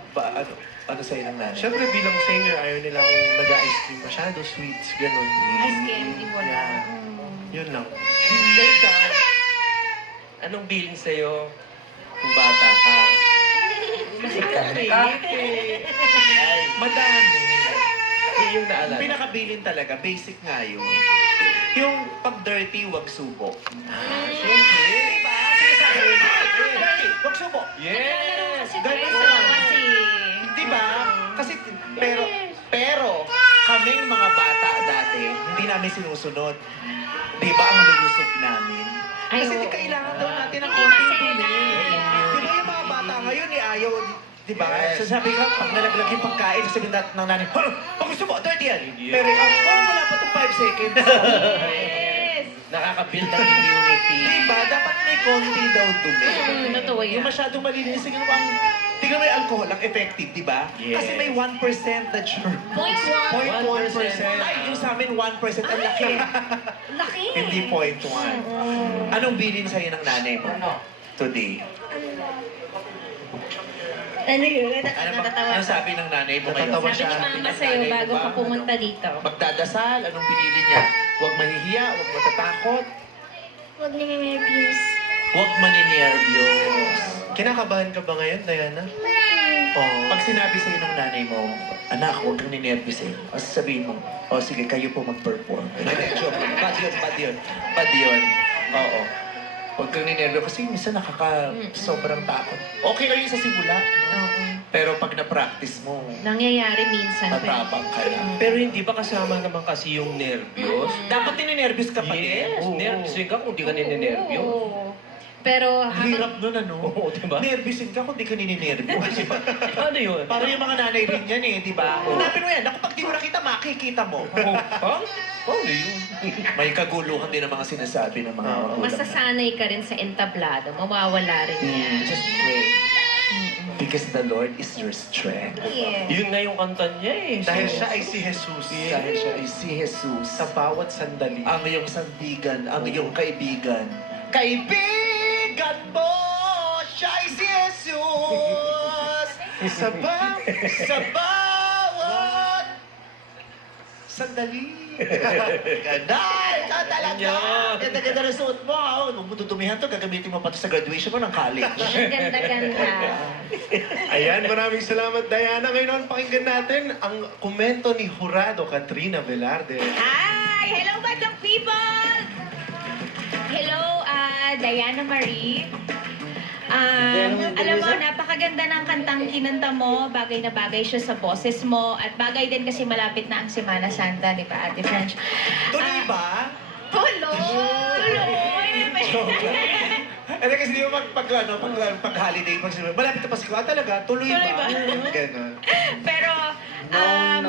Ano sa'yo ng nanay? Siyempre bilang singer, ayaw nila akong nag-ice cream masyado, sweets, ganun. Ice candy mo na. Yun lang. Teka, anong bilin sa'yo kung bata ka? Madami. Yun yung naalala. Pinakabilin talaga, basic nga yun. Yung pag dirty, wag subo. Siyempre. Diba? Dirty, wag subo. Yes! Dirty Sa labas eh. Diba? Kasi, pero, kaming mga bata dati, hindi namin sinusunod. Diba ang lulusog namin? Kasi di kailangan daw natin ng konting dumi. Diba yung mga bata ngayon, ayaw, diba? Sasabi ka, pag nalaglag yung pagkain, sasabihin natin ng nanay, pag gusto mo, dirty yan. Pero wala pa itong 5 seconds. Yes. Nakaka-build ng immunity. Diba? Dapat may konti daw dumi. Totoo yan. Yung masyadong malinis, tingnan mo yung alcohol, ang effective, di ba? Yes. Kasi may 1% na germ. 0.1%. Ay, yung sa amin 1%, ang laki. Laki. Hindi 0.1. Anong bilin sa'yo ng nanay mo today? Ano yun? Ano sabi ng nanay mo ngayon? Sabi ni mama sa'yo bago ka pumunta dito. Magdadasal, anong binili niya? Huwag mahihiya, huwag matatakot, Huwag nininervyos. huwag maninervyos. Kinakabahan ka ba ngayon, Diana? Pag sinabi sa'yo ng nanay mo, anak, huwag kang ninervyos eh. O sasabihin mo, o sige, kayo po mag-perform. Hindi, joke. Bad yun. Oo. Huwag kang ninervyos kasi minsan sobrang takot. Okay lang yun sa simula. Oo. Pero pag na-practice mo, Nangyayari minsan. matabang ka lang. Pero hindi ba kasama naman kasi yung nervyos? Dapat ninenervyos ka pa Yes, din. nervyos ka kung di ka ninenervyos. Oo. Pero Hirap nun ano? Oo, diba? Nervyusin ka kung di ka ninenervyos. Ano yun? Parang yung mga nanay rin yan eh, di ba? Hanapin mo yan. Naku, pag di mo nakita, makikita mo. Ha? Ano yun? May kaguluhan din ang mga sinasabi ng mga magulang. masasanay ka rin sa entablado. Mawawala rin yan. Just pray. Because the Lord is your strength. Yeah. Yun nga yung kanta niya eh. Dahil siya ay si Jesus. Dahil siya ay si Jesus. Sa bawat sandali. Ang iyong sandigan, ang iyong kaibigan. Kaibigan mo, siya ay si Jesus. Sa bawat sandali. Ganda! Ikaw talaga! Ganda-ganda na suot mo. Huwag mo tutumihan to. Gagamitin mo pa to sa graduation mo ng college. Ang ganda-ganda. Ayan, maraming salamat, Diana. Ngayon, pakinggan natin ang komento ni Jurado Katrina Velarde. Hi! Hello, Bandang People! Hello, Diana Marie. Alam mo, napakaganda ng kantang kinanta mo. Bagay na bagay siya sa boses mo. At bagay din kasi malapit na ang Semana Santa, di ba, Ate French? Tuloy ba? Tuloy! Ano kasi di ba pag-holiday, malapit na Pasko, talaga, tuloy ba? Ganon. Pero,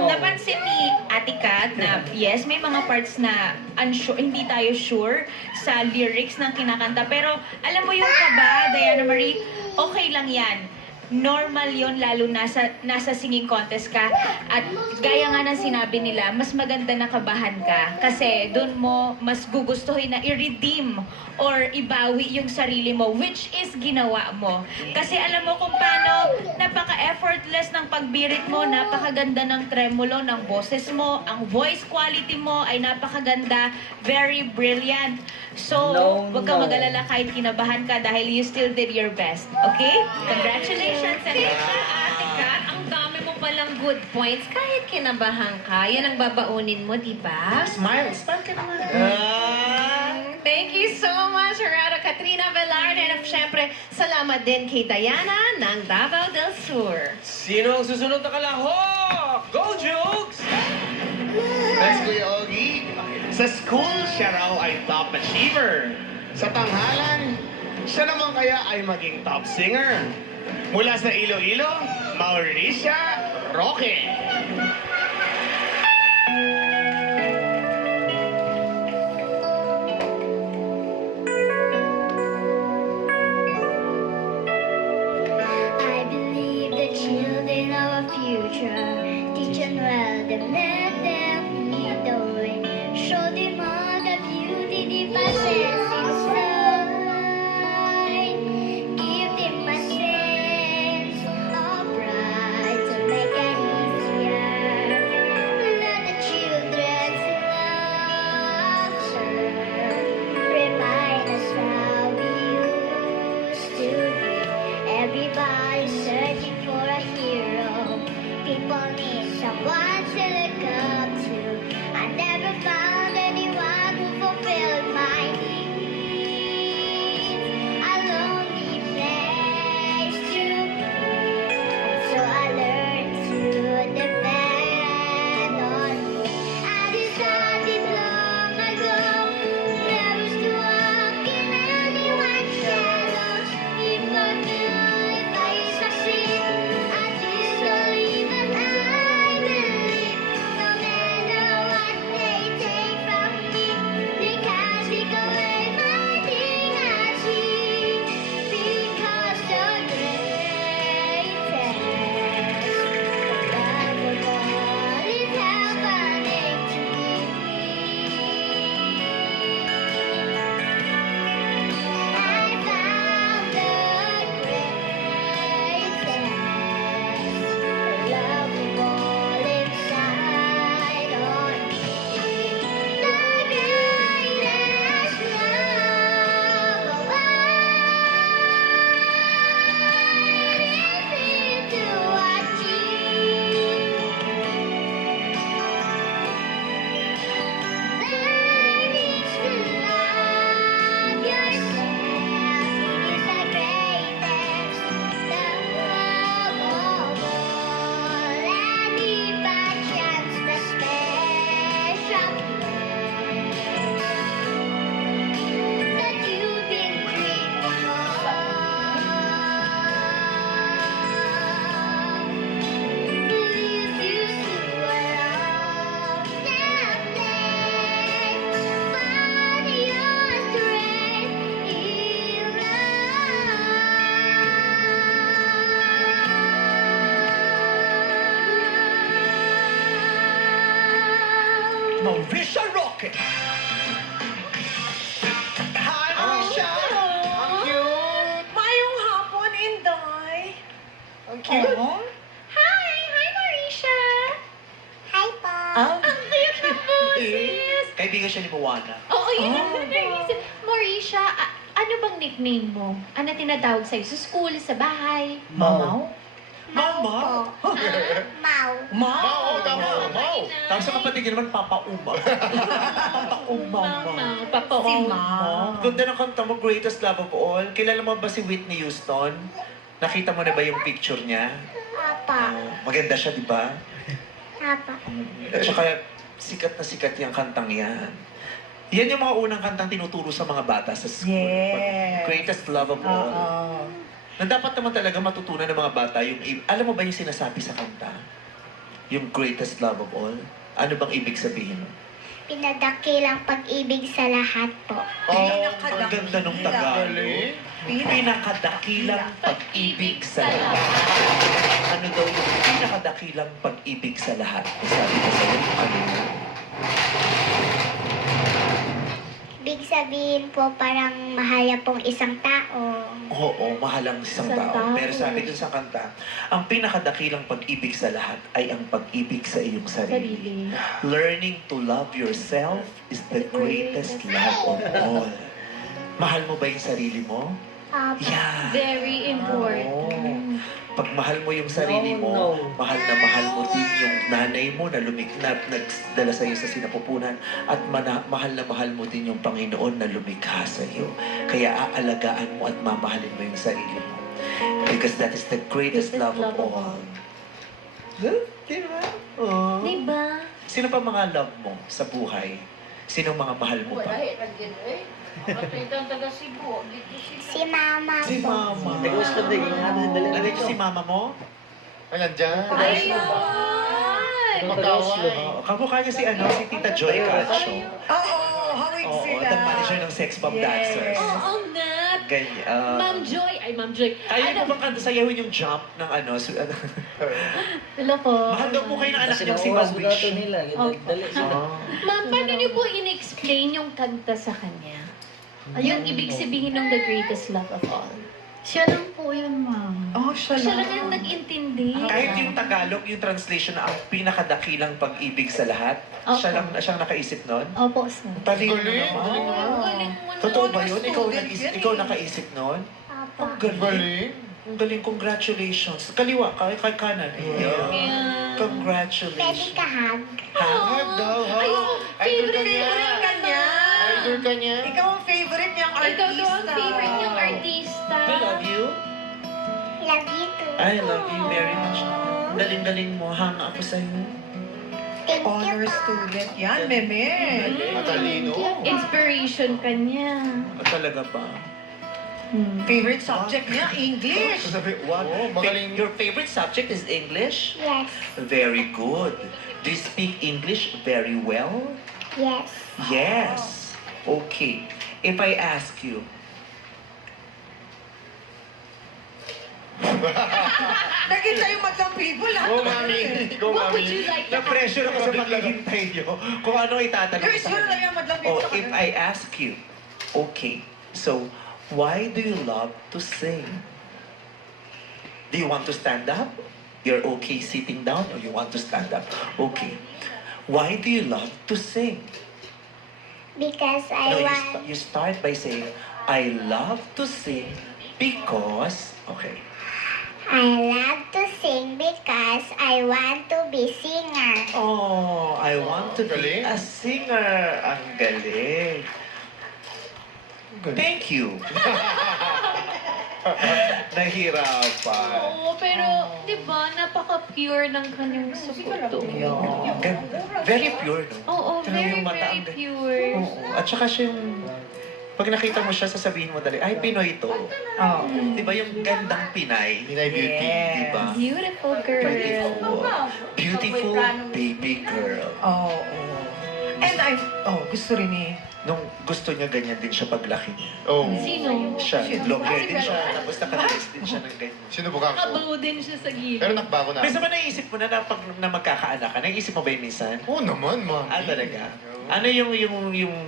napansin ni Ate Kat na yes, may mga parts na unsure, hindi tayo sure sa lyrics ng kinakanta. Pero alam mo yung kaba, Diana Marie, okay lang yan. Normal yon lalo nasa singing contest ka. At gaya nga ng sinabi nila, mas maganda na kabahan ka. Kasi doon mo mas gugustuhin na i-redeem or ibawi yung sarili mo, which is ginawa mo. Kasi alam mo kung paano, napaka-effortless ng pagbirit mo, napakaganda ng tremulo ng boses mo, ang voice quality mo ay napakaganda, very brilliant. So, huwag kang mag-alala kahit kinabahan ka dahil you still did your best. Okay? Congratulations! And Ate Kat, ang dami mo palang good points. Kahit kinabahan ka, yan ang babaunin mo, di ba? Smile ka naman. Thank you so much, Jurado Katrina Velarde. And syempre, salamat din kay Diana ng Davao del Sur. Sino ang susunod na kalahok? Go, Jukes! Next, Kuya Ogie. Sa school, siya raw ay top achiever. Sa tanghalan, siya naman kaya ay maging top singer. Mula sa Iloilo, Mauricia Roque. future. Teach them well, then let them lead the way. Show them all the beauty they possess inside. Give them a sense of pride to make it easier. Let the children's laughter remind us how we used to be. Everybody's searching for a hero. People need someone to look up to. I never found anyone who fulfilled my needs. A lonely place to be. So I learned to depend on you. I decided long ago never to walk in anyone's shadows. If I feel, if I succeed, I just believe and I believe. No matter what they take from me, they can't take away my dignity. Because the greatest love of all is happening to me. I found the greatest love of all inside on me. The greatest love of all is to achieve. Learning to love yourself is the greatest love of all. And if by chance the special that you've been dreaming of leads you somewhere off that place, find your strength in love. Marisha Roque! Hi, Marisha! Ang cute! Mayong hapon, Inday. Ang cute! Hi! Hi, Marisha! Hi, Pa! Ang cute na boses! Kaibigan siya ni Moana. Oo, yun ang naisip. Marisha, ano bang nickname mo? Ano tinatawag sa'yo sa school, sa bahay? Mamaw? Mama? Mau. Mau! Tama! Mau! Tapos sa kapatid niya naman, Papa Uma. Papa Uma. Papa Si Oma. Ma. Ganda ng kanta mo, Greatest Love of All. Kilala mo ba si Whitney Houston? Nakita mo na ba yung picture niya? Apa. Maganda siya, di ba? Apa. At saka, sikat na sikat yung kantang yan. Yan yung mga unang kantang tinuturo sa mga bata sa school. Yes. Greatest Love of All. Oo. Na dapat naman talaga matutunan ng mga bata yung... Alam mo ba yung sinasabi sa kanta? Yung greatest love of all? Ano bang ibig sabihin? Pinadakilang pag-ibig sa lahat po. Ang ganda nung Tagalog. Pinakadakilang pag-ibig sa lahat. Ano daw yung pinakadakilang pag-ibig sa lahat? Sabi ko sa'yo, ano yun? Ibig sabihin po parang mahal pong isang tao. Oo, mahal ang isang tao. Pero sabi dun sa kanta, ang pinakadakilang pag-ibig sa lahat ay ang pag-ibig sa iyong sarili. Learning to love yourself is the greatest love of all. Mahal mo ba yung sarili mo? Yeah. Very important. Pag mahal mo yung sarili mo, mahal na mahal mo din yung nanay mo na nagdala sa iyo sa sinapupunan at mahal na mahal mo din yung Panginoon na lumikha sa iyo. Kaya aalagaan mo at mamahalin mo yung sarili mo. Because that is the greatest love of all. Diba? Oh. Diba? Sino pa mga love mo sa buhay? Sino mga mahal mo pa? Si Mama Si po. Mama. Nandito si Mama mo? Ayan dyan. Ayun! Oo. Kamukha niya si si Tita Joy Cacho. Oo, hawig Oo, sila. the manager ng Sex Bomb Dancers. Oo nga, Ganyan. Ma'am Joy. Ay, Ma'am Joy. Kaya mo bang kanta sayawin yung jump ng ano? Hello po. Mahal daw po kayo ng anak Kasi niyang si nakuha Mawish. sa nila. Dali sila. Ma'am, paano niyo po in-explain yung kanta sa kanya? Yung ibig sabihin ng The Greatest Love of All. Siya lang po yun, ma'am. Oh, siya Siya lang ang nag-intindi. Kahit yung Tagalog, yung translation na ang pinakadakilang pag-ibig sa lahat, siya lang siyang nakaisip nun? Opo, sir. Talino Galing. naman. Totoo ba yun? Ikaw nakaisip nun? Ang galing. Ang galing, congratulations. Kaliwa, kay kanan. Congratulations. Pwede ka hug? Hug daw, hug. Favorite niya. Idol ka niya. Ikaw ang favorite niyang artista. Ikaw daw ang favorite niyang artista. I love you. Love you too. I love you very much. Galing-galing mo. Hang ako sa'yo. Thank you Honor po. student yan, meme. Matalino. Inspiration ka niya. Talaga ba? Favorite subject niya, English. What? Magaling. Your favorite subject is English? Yes. Very good. Do you speak English very well? Yes. Yes. Okay. If I ask you, Nakita yung madlang people, ha? Go, mami. Go, What would mami. you like to na-pressure ako sa paghihintay niyo kung ano itatanong Girls, sa yun akin. lang yung madlang Oh, people. if I ask you, okay, so why do you love to sing? Do you want to stand up? You're okay sitting down or you want to stand up? Okay. Why do you love to sing? Because I No, want... you start by saying, I love to sing because... Okay. I love to sing because I want to be singer. Oh, I want to be a singer. Ang galing. Thank you. Nahirapan. Oo, pero, di ba, napaka-pure ng kanyang sukuto. Very pure, no? Oo, Talagang very, yung mata very ang- pure. Oo. At saka siya yung... Pag nakita mo siya, sasabihin mo dali, ay, Pinoy to. Oh. Di ba yung gandang Pinay? Pinay beauty, di ba? Beautiful girl. Beautiful. Beautiful baby girl. Oo. And gusto rin eh. Nung gusto niya, ganyan din siya paglaki niya. Oh. Sino? Siya, long hair din siya, tapos nakadress din siya ng ganyan. Sino ba ka? Kabaw din siya sa gilid. Pero nakbago na. Minsan ba naisip mo na pag na magkakaanak ka, naisip mo ba yun minsan? Oo naman, ma'am. Ah, talaga? Ano yung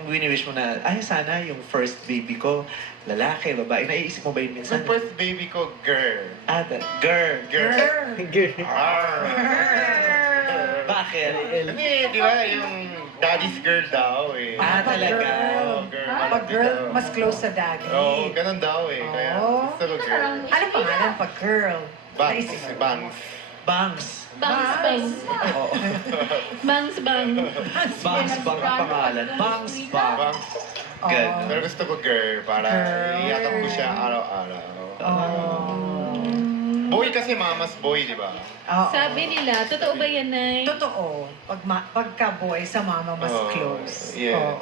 wini-wish mo na, ay sana yung first baby ko, lalaki, babae, naisip mo ba yun minsan? Yung first baby ko, girl. Ah, girl. Girl. Bakit? Kasi, di ba, yung daddy's girl daw eh. Ah, talaga? Oo, girl. Pag girl, mas close sa daddy. Oo, ganun daw eh. Kaya, Oo. gusto ko girl. Ano pangalan pag girl? Bangs. Bangs. Bangs. Bangs, bangs. Oo. Bangs, bang. Bangs bang ang pangalan? Bangs bang. Bangs. Ganun. Pero gusto ko girl para Girl. iyatak ko siya araw-araw. Oh. Boy kasi mama's boy, di ba? Oo. Sabi nila, totoo ba yan, Nay? Totoo. Pagka-boy sa mama, mas Oo, close. yeah. Oo.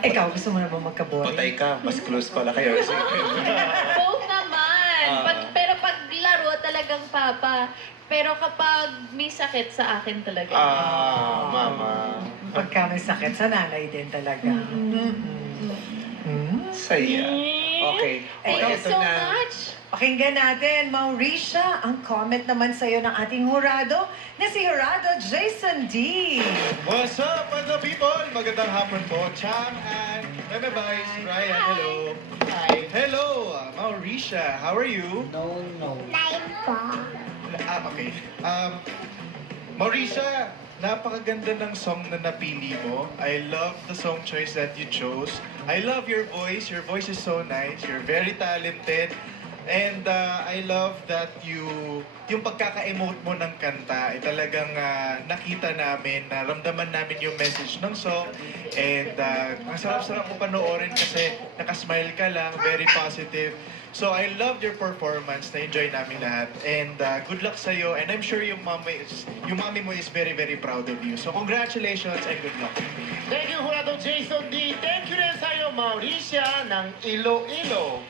Ikaw, gusto mo na ba magka-boy? Patay ka, mas close pala kayo. Both naman. Pero pag laro, talagang papa. Pero kapag may sakit sa akin talaga. Mama. Pagka may sakit, sa nanay din talaga. Saya. Okay. Thank you eto so na. much. Pakinggan natin, Mauricia, ang comment naman sa'yo ng ating hurado na si Hurado Jason D. What's up, the people? Magandang hapon po. Cham and Meme Vice, Ryan, hello. Hi. Hello, Mauricia. How are you? No. Nine po. Okay. Mauricia, napakaganda ng song na napili mo. I love the song choice that you chose. I love your voice. Your voice is so nice. You're very talented. And I love that yung pagkaka-emote mo ng kanta, ay talagang nakita namin, naramdaman namin yung message ng song. And ang sarap-sarap mo panoorin kasi nakasmile ka lang, very positive. So I loved your performance, na-enjoy namin lahat. And good luck sa'yo. And I'm sure yung mami mo is very, very proud of you. So congratulations and good luck. Thank you, Hurado Jason D. Thank you rin sa'yo, Mauricia, ng Iloilo.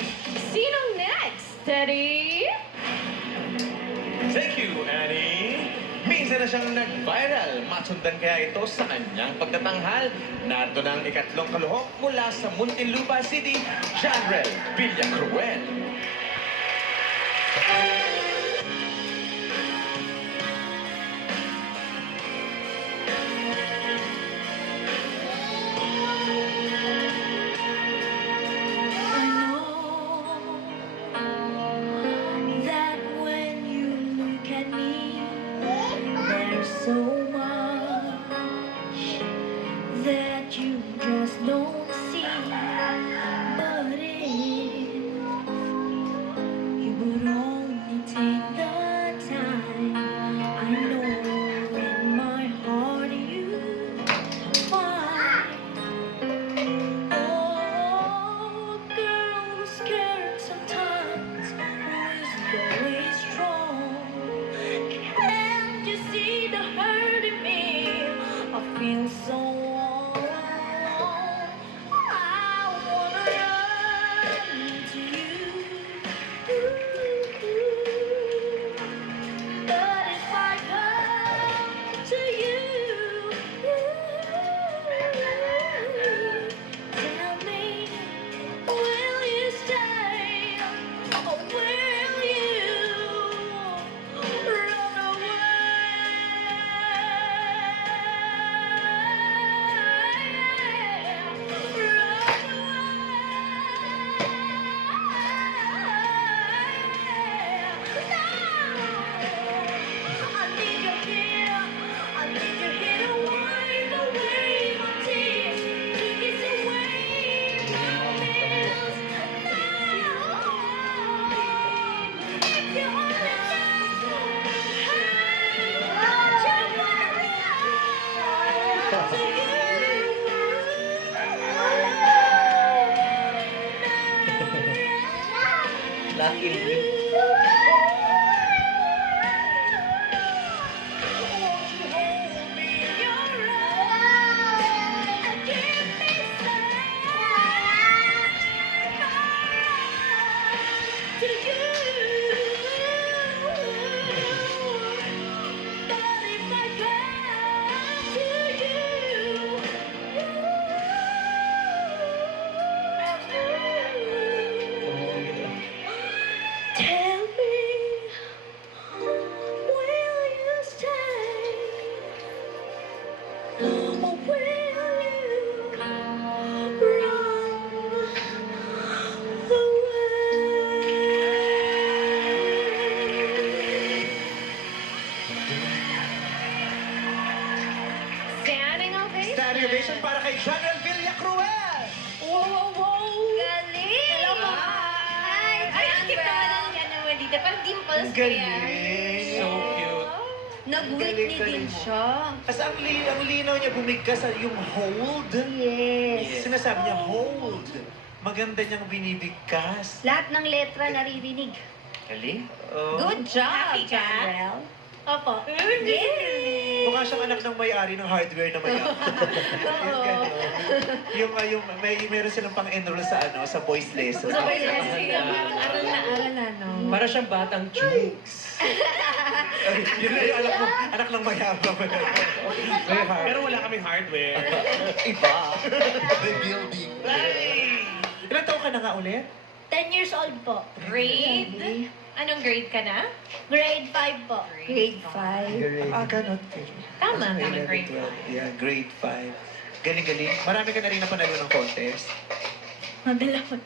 Sinong next? Teddy? Thank you, Annie. Minsan Isa na siyang nag-viral. Masundan kaya ito sa kanyang pagtatanghal. Narito na ang ikatlong kaluhok mula sa Muntinlupa City, Janrel Villacruel. That when you look at me, there's so much that you just don't see. But if you would only take the time, I know in my heart you'd find. Oh, girl who's scared sometimes, who is always strong. Can't you see the hurt in me? I feel so all alone. I wanna run to you. But if I come to you, tell me, will you stay or will you run I need you here. I need you here to wipe away my tears, to kiss away my fears. If you only know how much I want to Lucky me. Tell me, will you stay or will you run away? Standing ovation. Standing ovation para kay Janrel Villacruel. Wow, wow, wow. Galing! Hello, hi. Ay, skip naman ang yan naman dito. Parang dimples Ang ko yan. galing. So cute. Nag-Whitney din siya. Kasi ang linaw niya bumigkas sa yung hold. Yes. Sinasabi niya hold. Maganda niyang binibigkas. Lahat ng letra naririnig. Galing. Oh. Good job, Happy ka? Janrel. Opo. Yay! Mukha siyang anak ng may-ari ng hardware na mayaman. Yung gano'n. Yung meron silang pang-enroll sa sa voice lesson. Sabay na siya. Parang aral na, no? Para siyang batang jokes. Ay, yun na yung anak ng mayaman. Pero wala kaming hardware. Iba. May building. Ilan taon ka na nga ulit? 10 years old po. Grade? Anong grade ka na? Grade 5 po. Grade 5. Ganun. Tama, tama, 11, grade 12. Yeah, grade 5. Galing-galing. Marami ka na rin napanalo ng contest. Madalaman.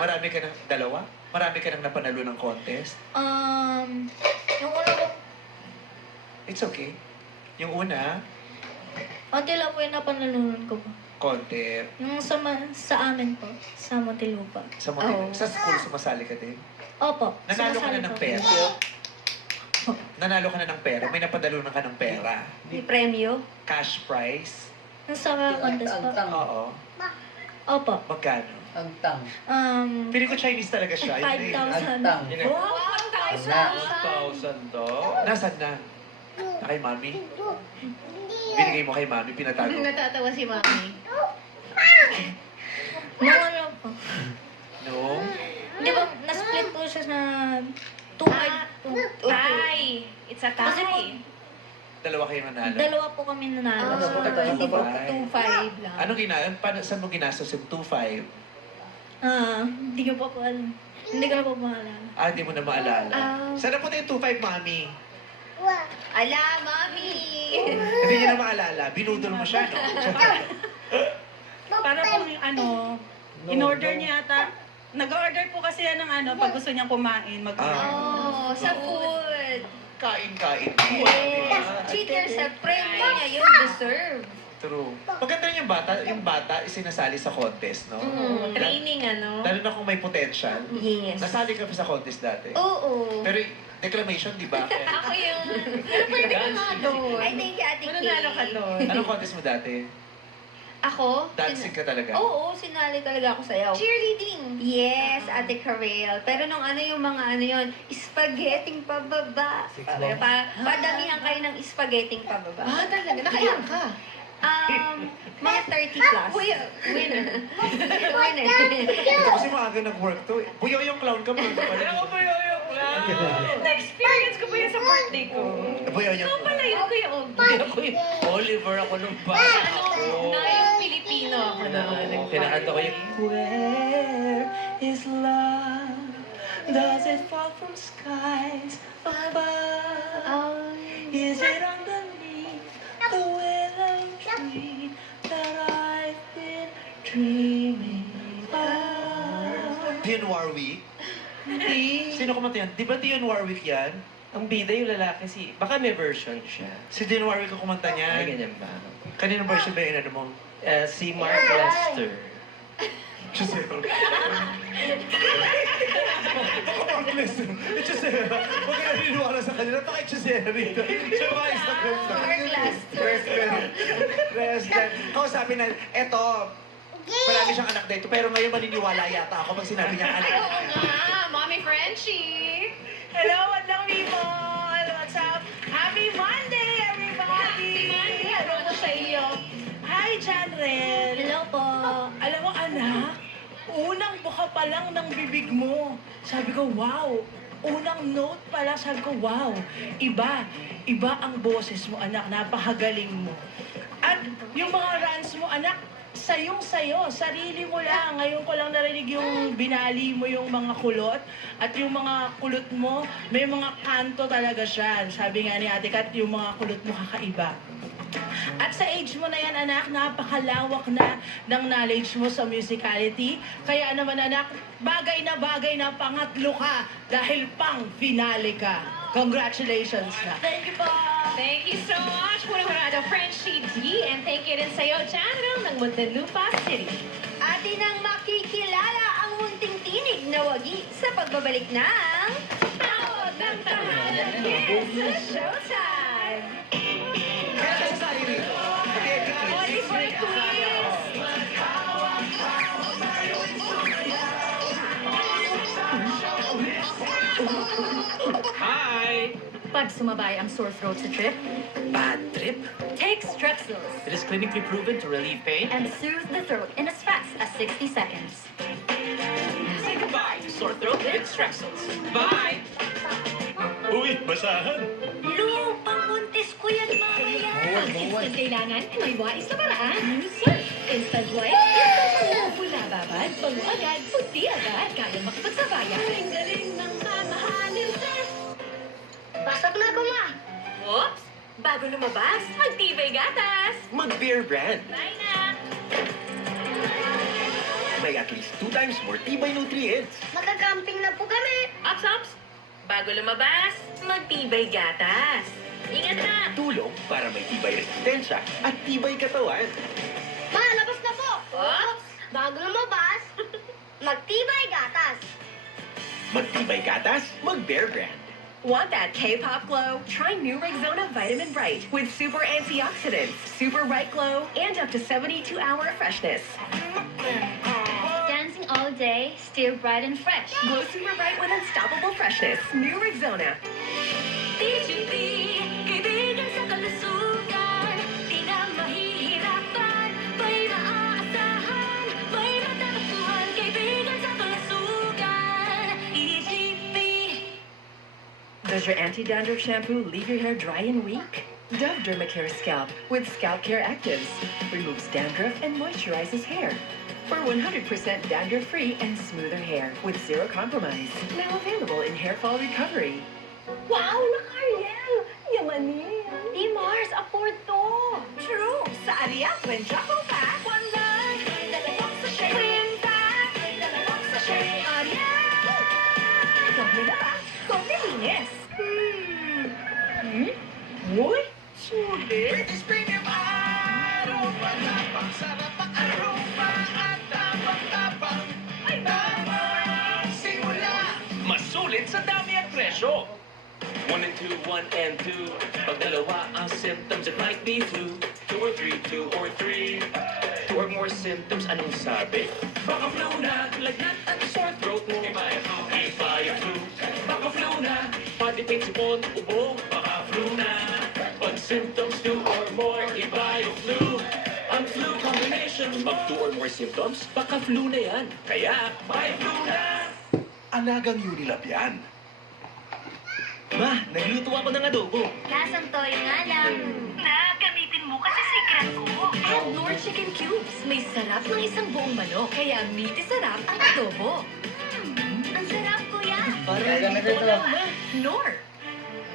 Marami ka na, dalawa? Marami ka nang napanalo ng contest. Yung una ko, It's okay. Yung una, konti lang po yung napanalunan ko po. konti. Yung sa amin po, sa Montelupa. Sa sa school, sumasali ka din. Opo. Nanalo ka na sumasali ng po. pera. Nanalo ka na ng pera. May napadalunan ka ng pera. May premyo. Cash prize. Yung sa contest po. Oo. Opo. Magkano? Ang tang. Pili ko Chinese talaga siya. Yun na yun. 5,000. Wow, 1,000 to? Nasaan na? Na kay mami? Binigay mo kay mami, pinatago. Natatawa si Mami. Nung ano po. No? Di ba, na-split po siya na 2 Tie. It's a Kasi po, tie. Dalawa kayo nanalo. Dalawa po kami nanalo. Hindi po, 2-5 lang. Ano saan mo ginastos yung 2.5? Hindi ko po alam. Hindi ko po maalala. Hindi mo na maalala. Saan na po yung 2.5, Mami? Ala, Mami! Hindi niya na maalala. Binudol mo siya, no? Para po yung in-order niya ata. Nag-order po kasi yan ng pag gusto niyang kumain. Oh, sa food. Kain-kain. Cheater sa premium niya yun, deserve. True. Maganda yung bata isinasali sa contest, no? Training, Lalo na kung may potential. Yes. Nasali ka pa sa contest dati. Oo. Pero declamation, di ba? Ako yung... Pero pwede ka nga doon. I think Ate Kay. Mananalo ka doon. Anong contest mo dati? Ako? Dancing ka talaga? Oo, sinali talaga ako sayaw. Cheerleading! Yes, Ate Karel. Pero nung yung mga yun, spaghetting pababa. Padamihan kayo ng spaghetting pababa. Talaga? Nakailan ka? Mga 30 plus. Winner. Ito kasi maaga nag-work to. Buyo yung clown ka, mga kapatid. Ako po yung clown. Na-experience ko po yan sa birthday ko. Buyo yung Ikaw pala yun, Kuya Og. Oliver ako nung bata ako. Na yung Pilipino ako Kinakanta ko yung... Where is love? Does it fall from skies above? Is it underneath the willow tree that I've been dreaming of? Dionne Warwick? Hindi. Sino kumanta yan? Di ba Dionne Warwick yan? Ang bida yung lalaki baka may version siya. Si Dionne Warwick ang kumanta niyan. Ay, ganyan ba? Kaninong version ba yung inano mo? Si Mark Lester. Jose. Mark Lester. Jose. Huwag ka naniniwala sa kanila. Bakit Jose rito? Siya ba isa kanta? Mark Lester. President. Kausapin na, eto, marami siyang anak dito, pero ngayon maniniwala yata ako pag sinabi niya anak. Oo nga, Mommy Frenchie! Hello, Adlang People! What's up? Happy Monday, everybody! Hello po sa iyo. Hi, Janrel! Hello po. Alam mo, anak, unang buka pa lang ng bibig mo. Sabi ko, wow! Unang note pa lang, sabi ko, wow! Iba ang boses mo, anak. Napakagaling mo. At yung mga runs mo, anak, sayong-sayo, sarili mo lang. Ngayon ko lang narinig yung binali mo yung mga kulot. At yung mga kulot mo, may mga kanto talaga siya. Sabi nga ni Ate Kat, yung mga kulot mo kakaiba. At sa age mo na yan, anak, napakalawak na ng knowledge mo sa musicality. Kaya naman, anak, bagay na pangatlo ka dahil pang finale ka. Congratulations na. Thank you po! Thank you so much, Pura-Purado Frenchie D. And thank you rin sa'yo, Channel ng Muntinlupa City. Atin ang makikilala ang munting tinig na wagi sa pagbabalik ng... Tawag ng tahanan! Yes, showtime! Kaya ka sasali rito. Only for queens! Hi! Pag sumabay ang sore throat sa trip, Bad trip? take Strepsils It is clinically proven to relieve pain. and soothe the throat in as fast as 60 seconds. Say goodbye to sore throat with Strepsils. Bye! Uy, basahan! Lu, pangkuntis ko yan mamaya. Pag instant kailangan, may wais na paraan. New Surf. Instant white, instant bango. Mula babad, bango agad, puti agad. Kaya makipagsabayan. Ang galing ng mamahalin test. Basag na ko, ma. Oops! Bago lumabas, magtibay gatas! Mag-Bear Brand. Bye na! May at least 2 times more tibay nutrients. Magka-camping na po kami. Ups, ups! Bago lumabas, magtibay gatas! Ingat na! Tulong para may tibay resistensya at tibay katawan. Ma, labas na po. Oops! Bago lumabas, magtibay gatas. Magtibay gatas, mag-Bear Brand. Want that K-pop glow? Try new Rexona Vitamin Bright with super antioxidants, super bright glow, and up to 72-hour freshness. Dancing all day, still bright and fresh. Glow super bright with unstoppable freshness. New Rexona. TGP, kaibigan sa kalusugan. Di na mahihirapan, may maaasahan, may matatagpuan. Kaibigan sa kalusugan. TGP. Does your anti-dandruff shampoo leave your hair dry and weak? Dove Dermacare Scalp with Scalp Care Actives removes dandruff and moisturizes hair for 100% dandruff-free and smoother hair with zero compromise. Now available in hair fall recovery. Wow, Ariel! Yamanin! Di Mars, afford to! True! Sa Ariel, when travel pack, one line, dalawang sachet. Kwenta, dalawang sachet. Ariel! Doble na ba? Doble linis. Uy, sulit. British Premium Aroma, tapang sarap ang aroma at tapang-tapang. Ay, tapang simula. Masulit sa dami at presyo. 1 and 2, 1 and 2. Pag dalawa ang symptoms, it might be flu. 2 or 3, 2 or 3. 2 or more symptoms, anong sabi? Baka flu na, lagnat at sore throat mo. Iba yung flu, iba yung flu. Baka flu na, pati pain, sipon, ubo. Baka flu na. Pag symptoms 2 or more, iba yung flu. Ang flu combination. Pag 2 or more symptoms, baka flu na yan. Kaya, buy flu na! Alagang Unilab yan. Ma, nagluto ako ng adobo. Lasang toyo nga lang. Gamitin mo kasi secret ko. Add Knorr Chicken Cubes. May sarap ng isang buong manok. Kaya meaty sarap ang adobo. Ang sarap, kuya. Knorr.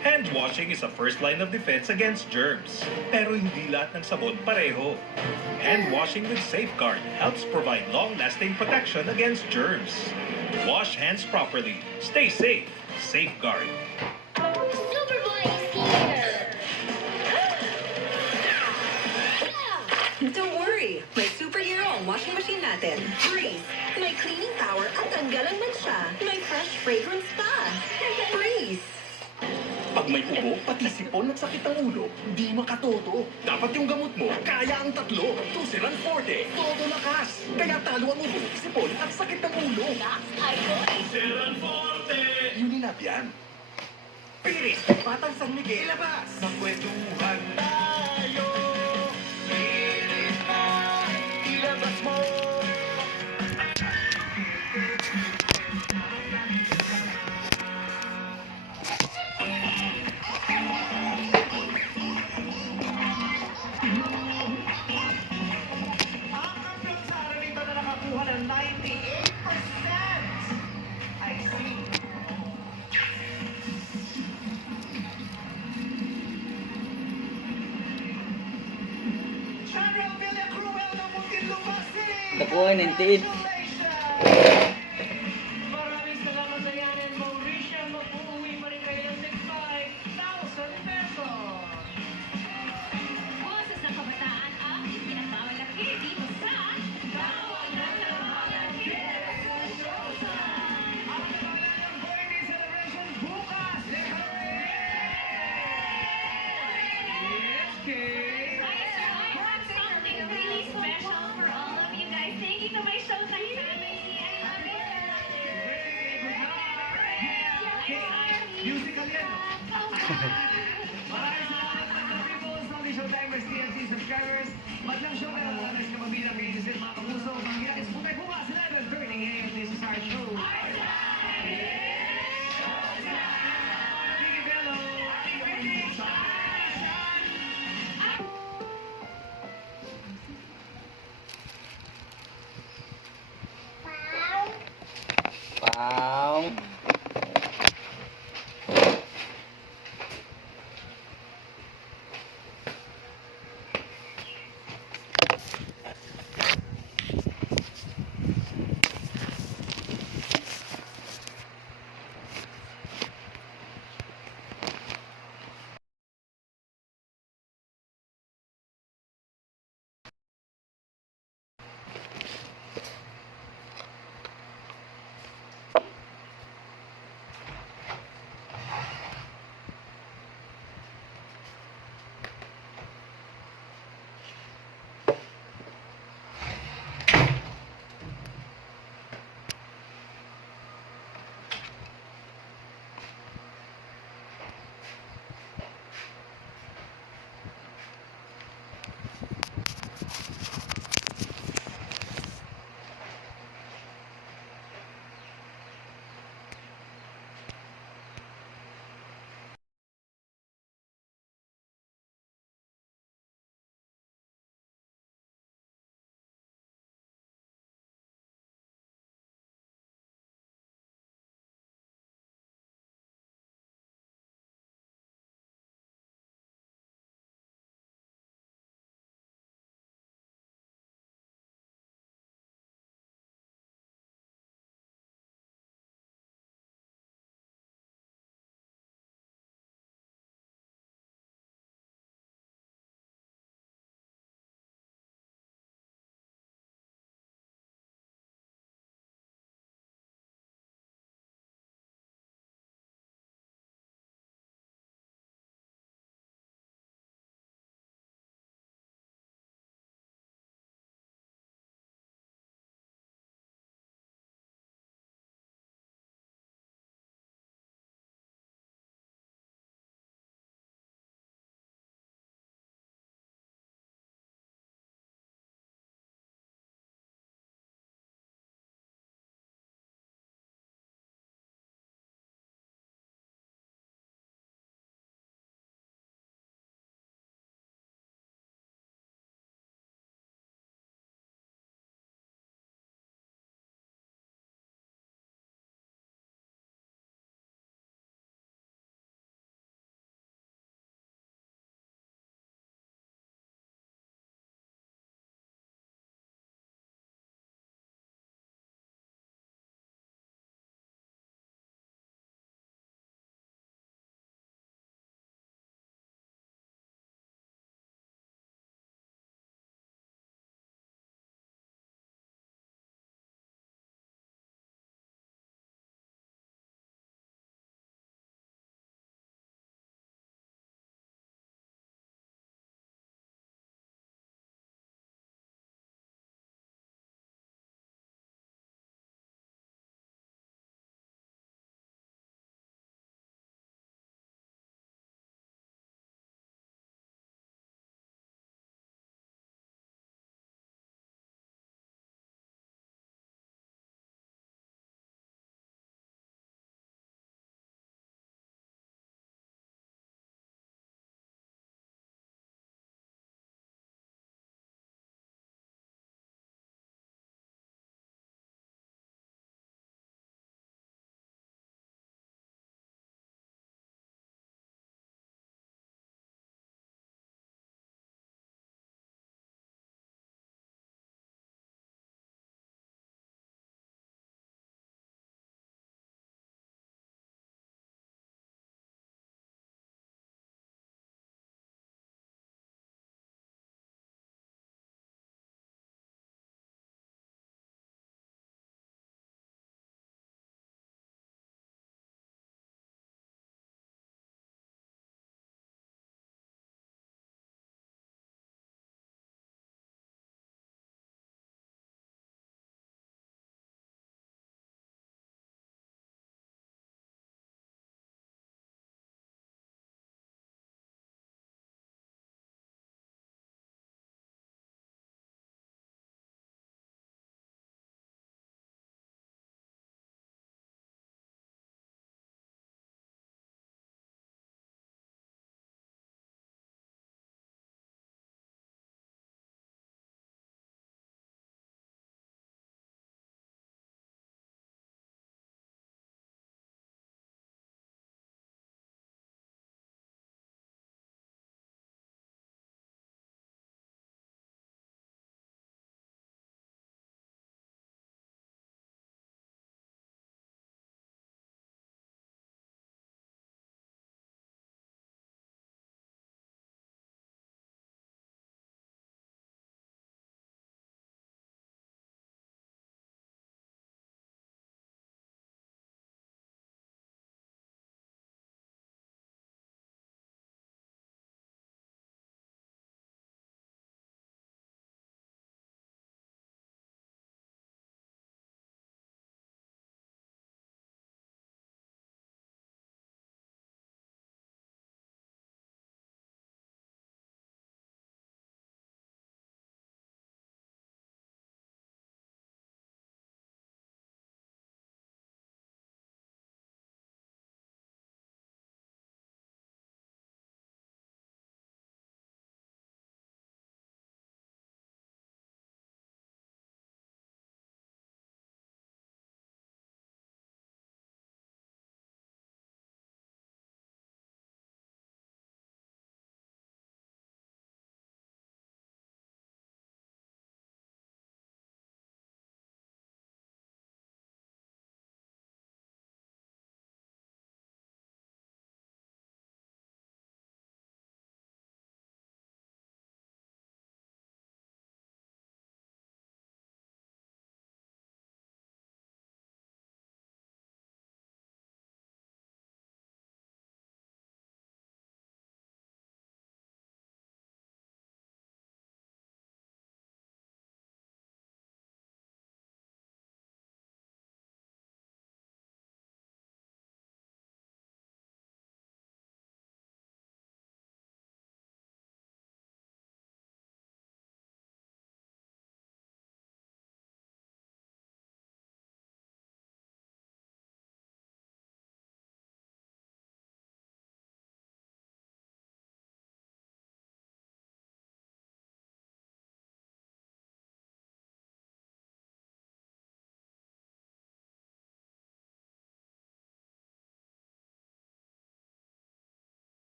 Hand washing is a first line of defense against germs. Pero hindi lahat ng sabon pareho. Hand washing with Safeguard helps provide long-lasting protection against germs. Wash hands properly. Stay safe. Safeguard. Superboy is here. Don't worry, may superhero ang washing machine natin. Breeze, may cleaning power at tanggalang mancha. May fresh fragrance pa. Breeze. Pag may ubo, pati sipon at sakit ng ulo, di makatoto. Dapat yung gamot mo, kaya ang tatlo. Tusiran Forte, todo lakas. Kaya talo ang ubo, sipon at sakit ng ulo. Tusiran Forte! Unilab yan. Piris, Batang San Miguel. Ilabas! Magkwentuhan tayo. Piris na, ilabas mo. Nakuha 98. Maraming salamat sa yan and Mauricia, mag-uwi pa rin kayo ng 65,000 pesos. Boses ng kabataan ang pinagmamalaki dito sa Bawal na Malaki. Ang kanilang birthday celebration bukas. Yes, Kay. I have something really special for all of you guys. Thank you to my Showtime family. I love it. Musical yan. Maraming salamat mga people sa mga Showtimers TNT subscribers. Maglang show na lang. Alas ka mabilang kayo mga kapuso. Mga ginagis po tayo bukas. 11:30 a.m. This is our show.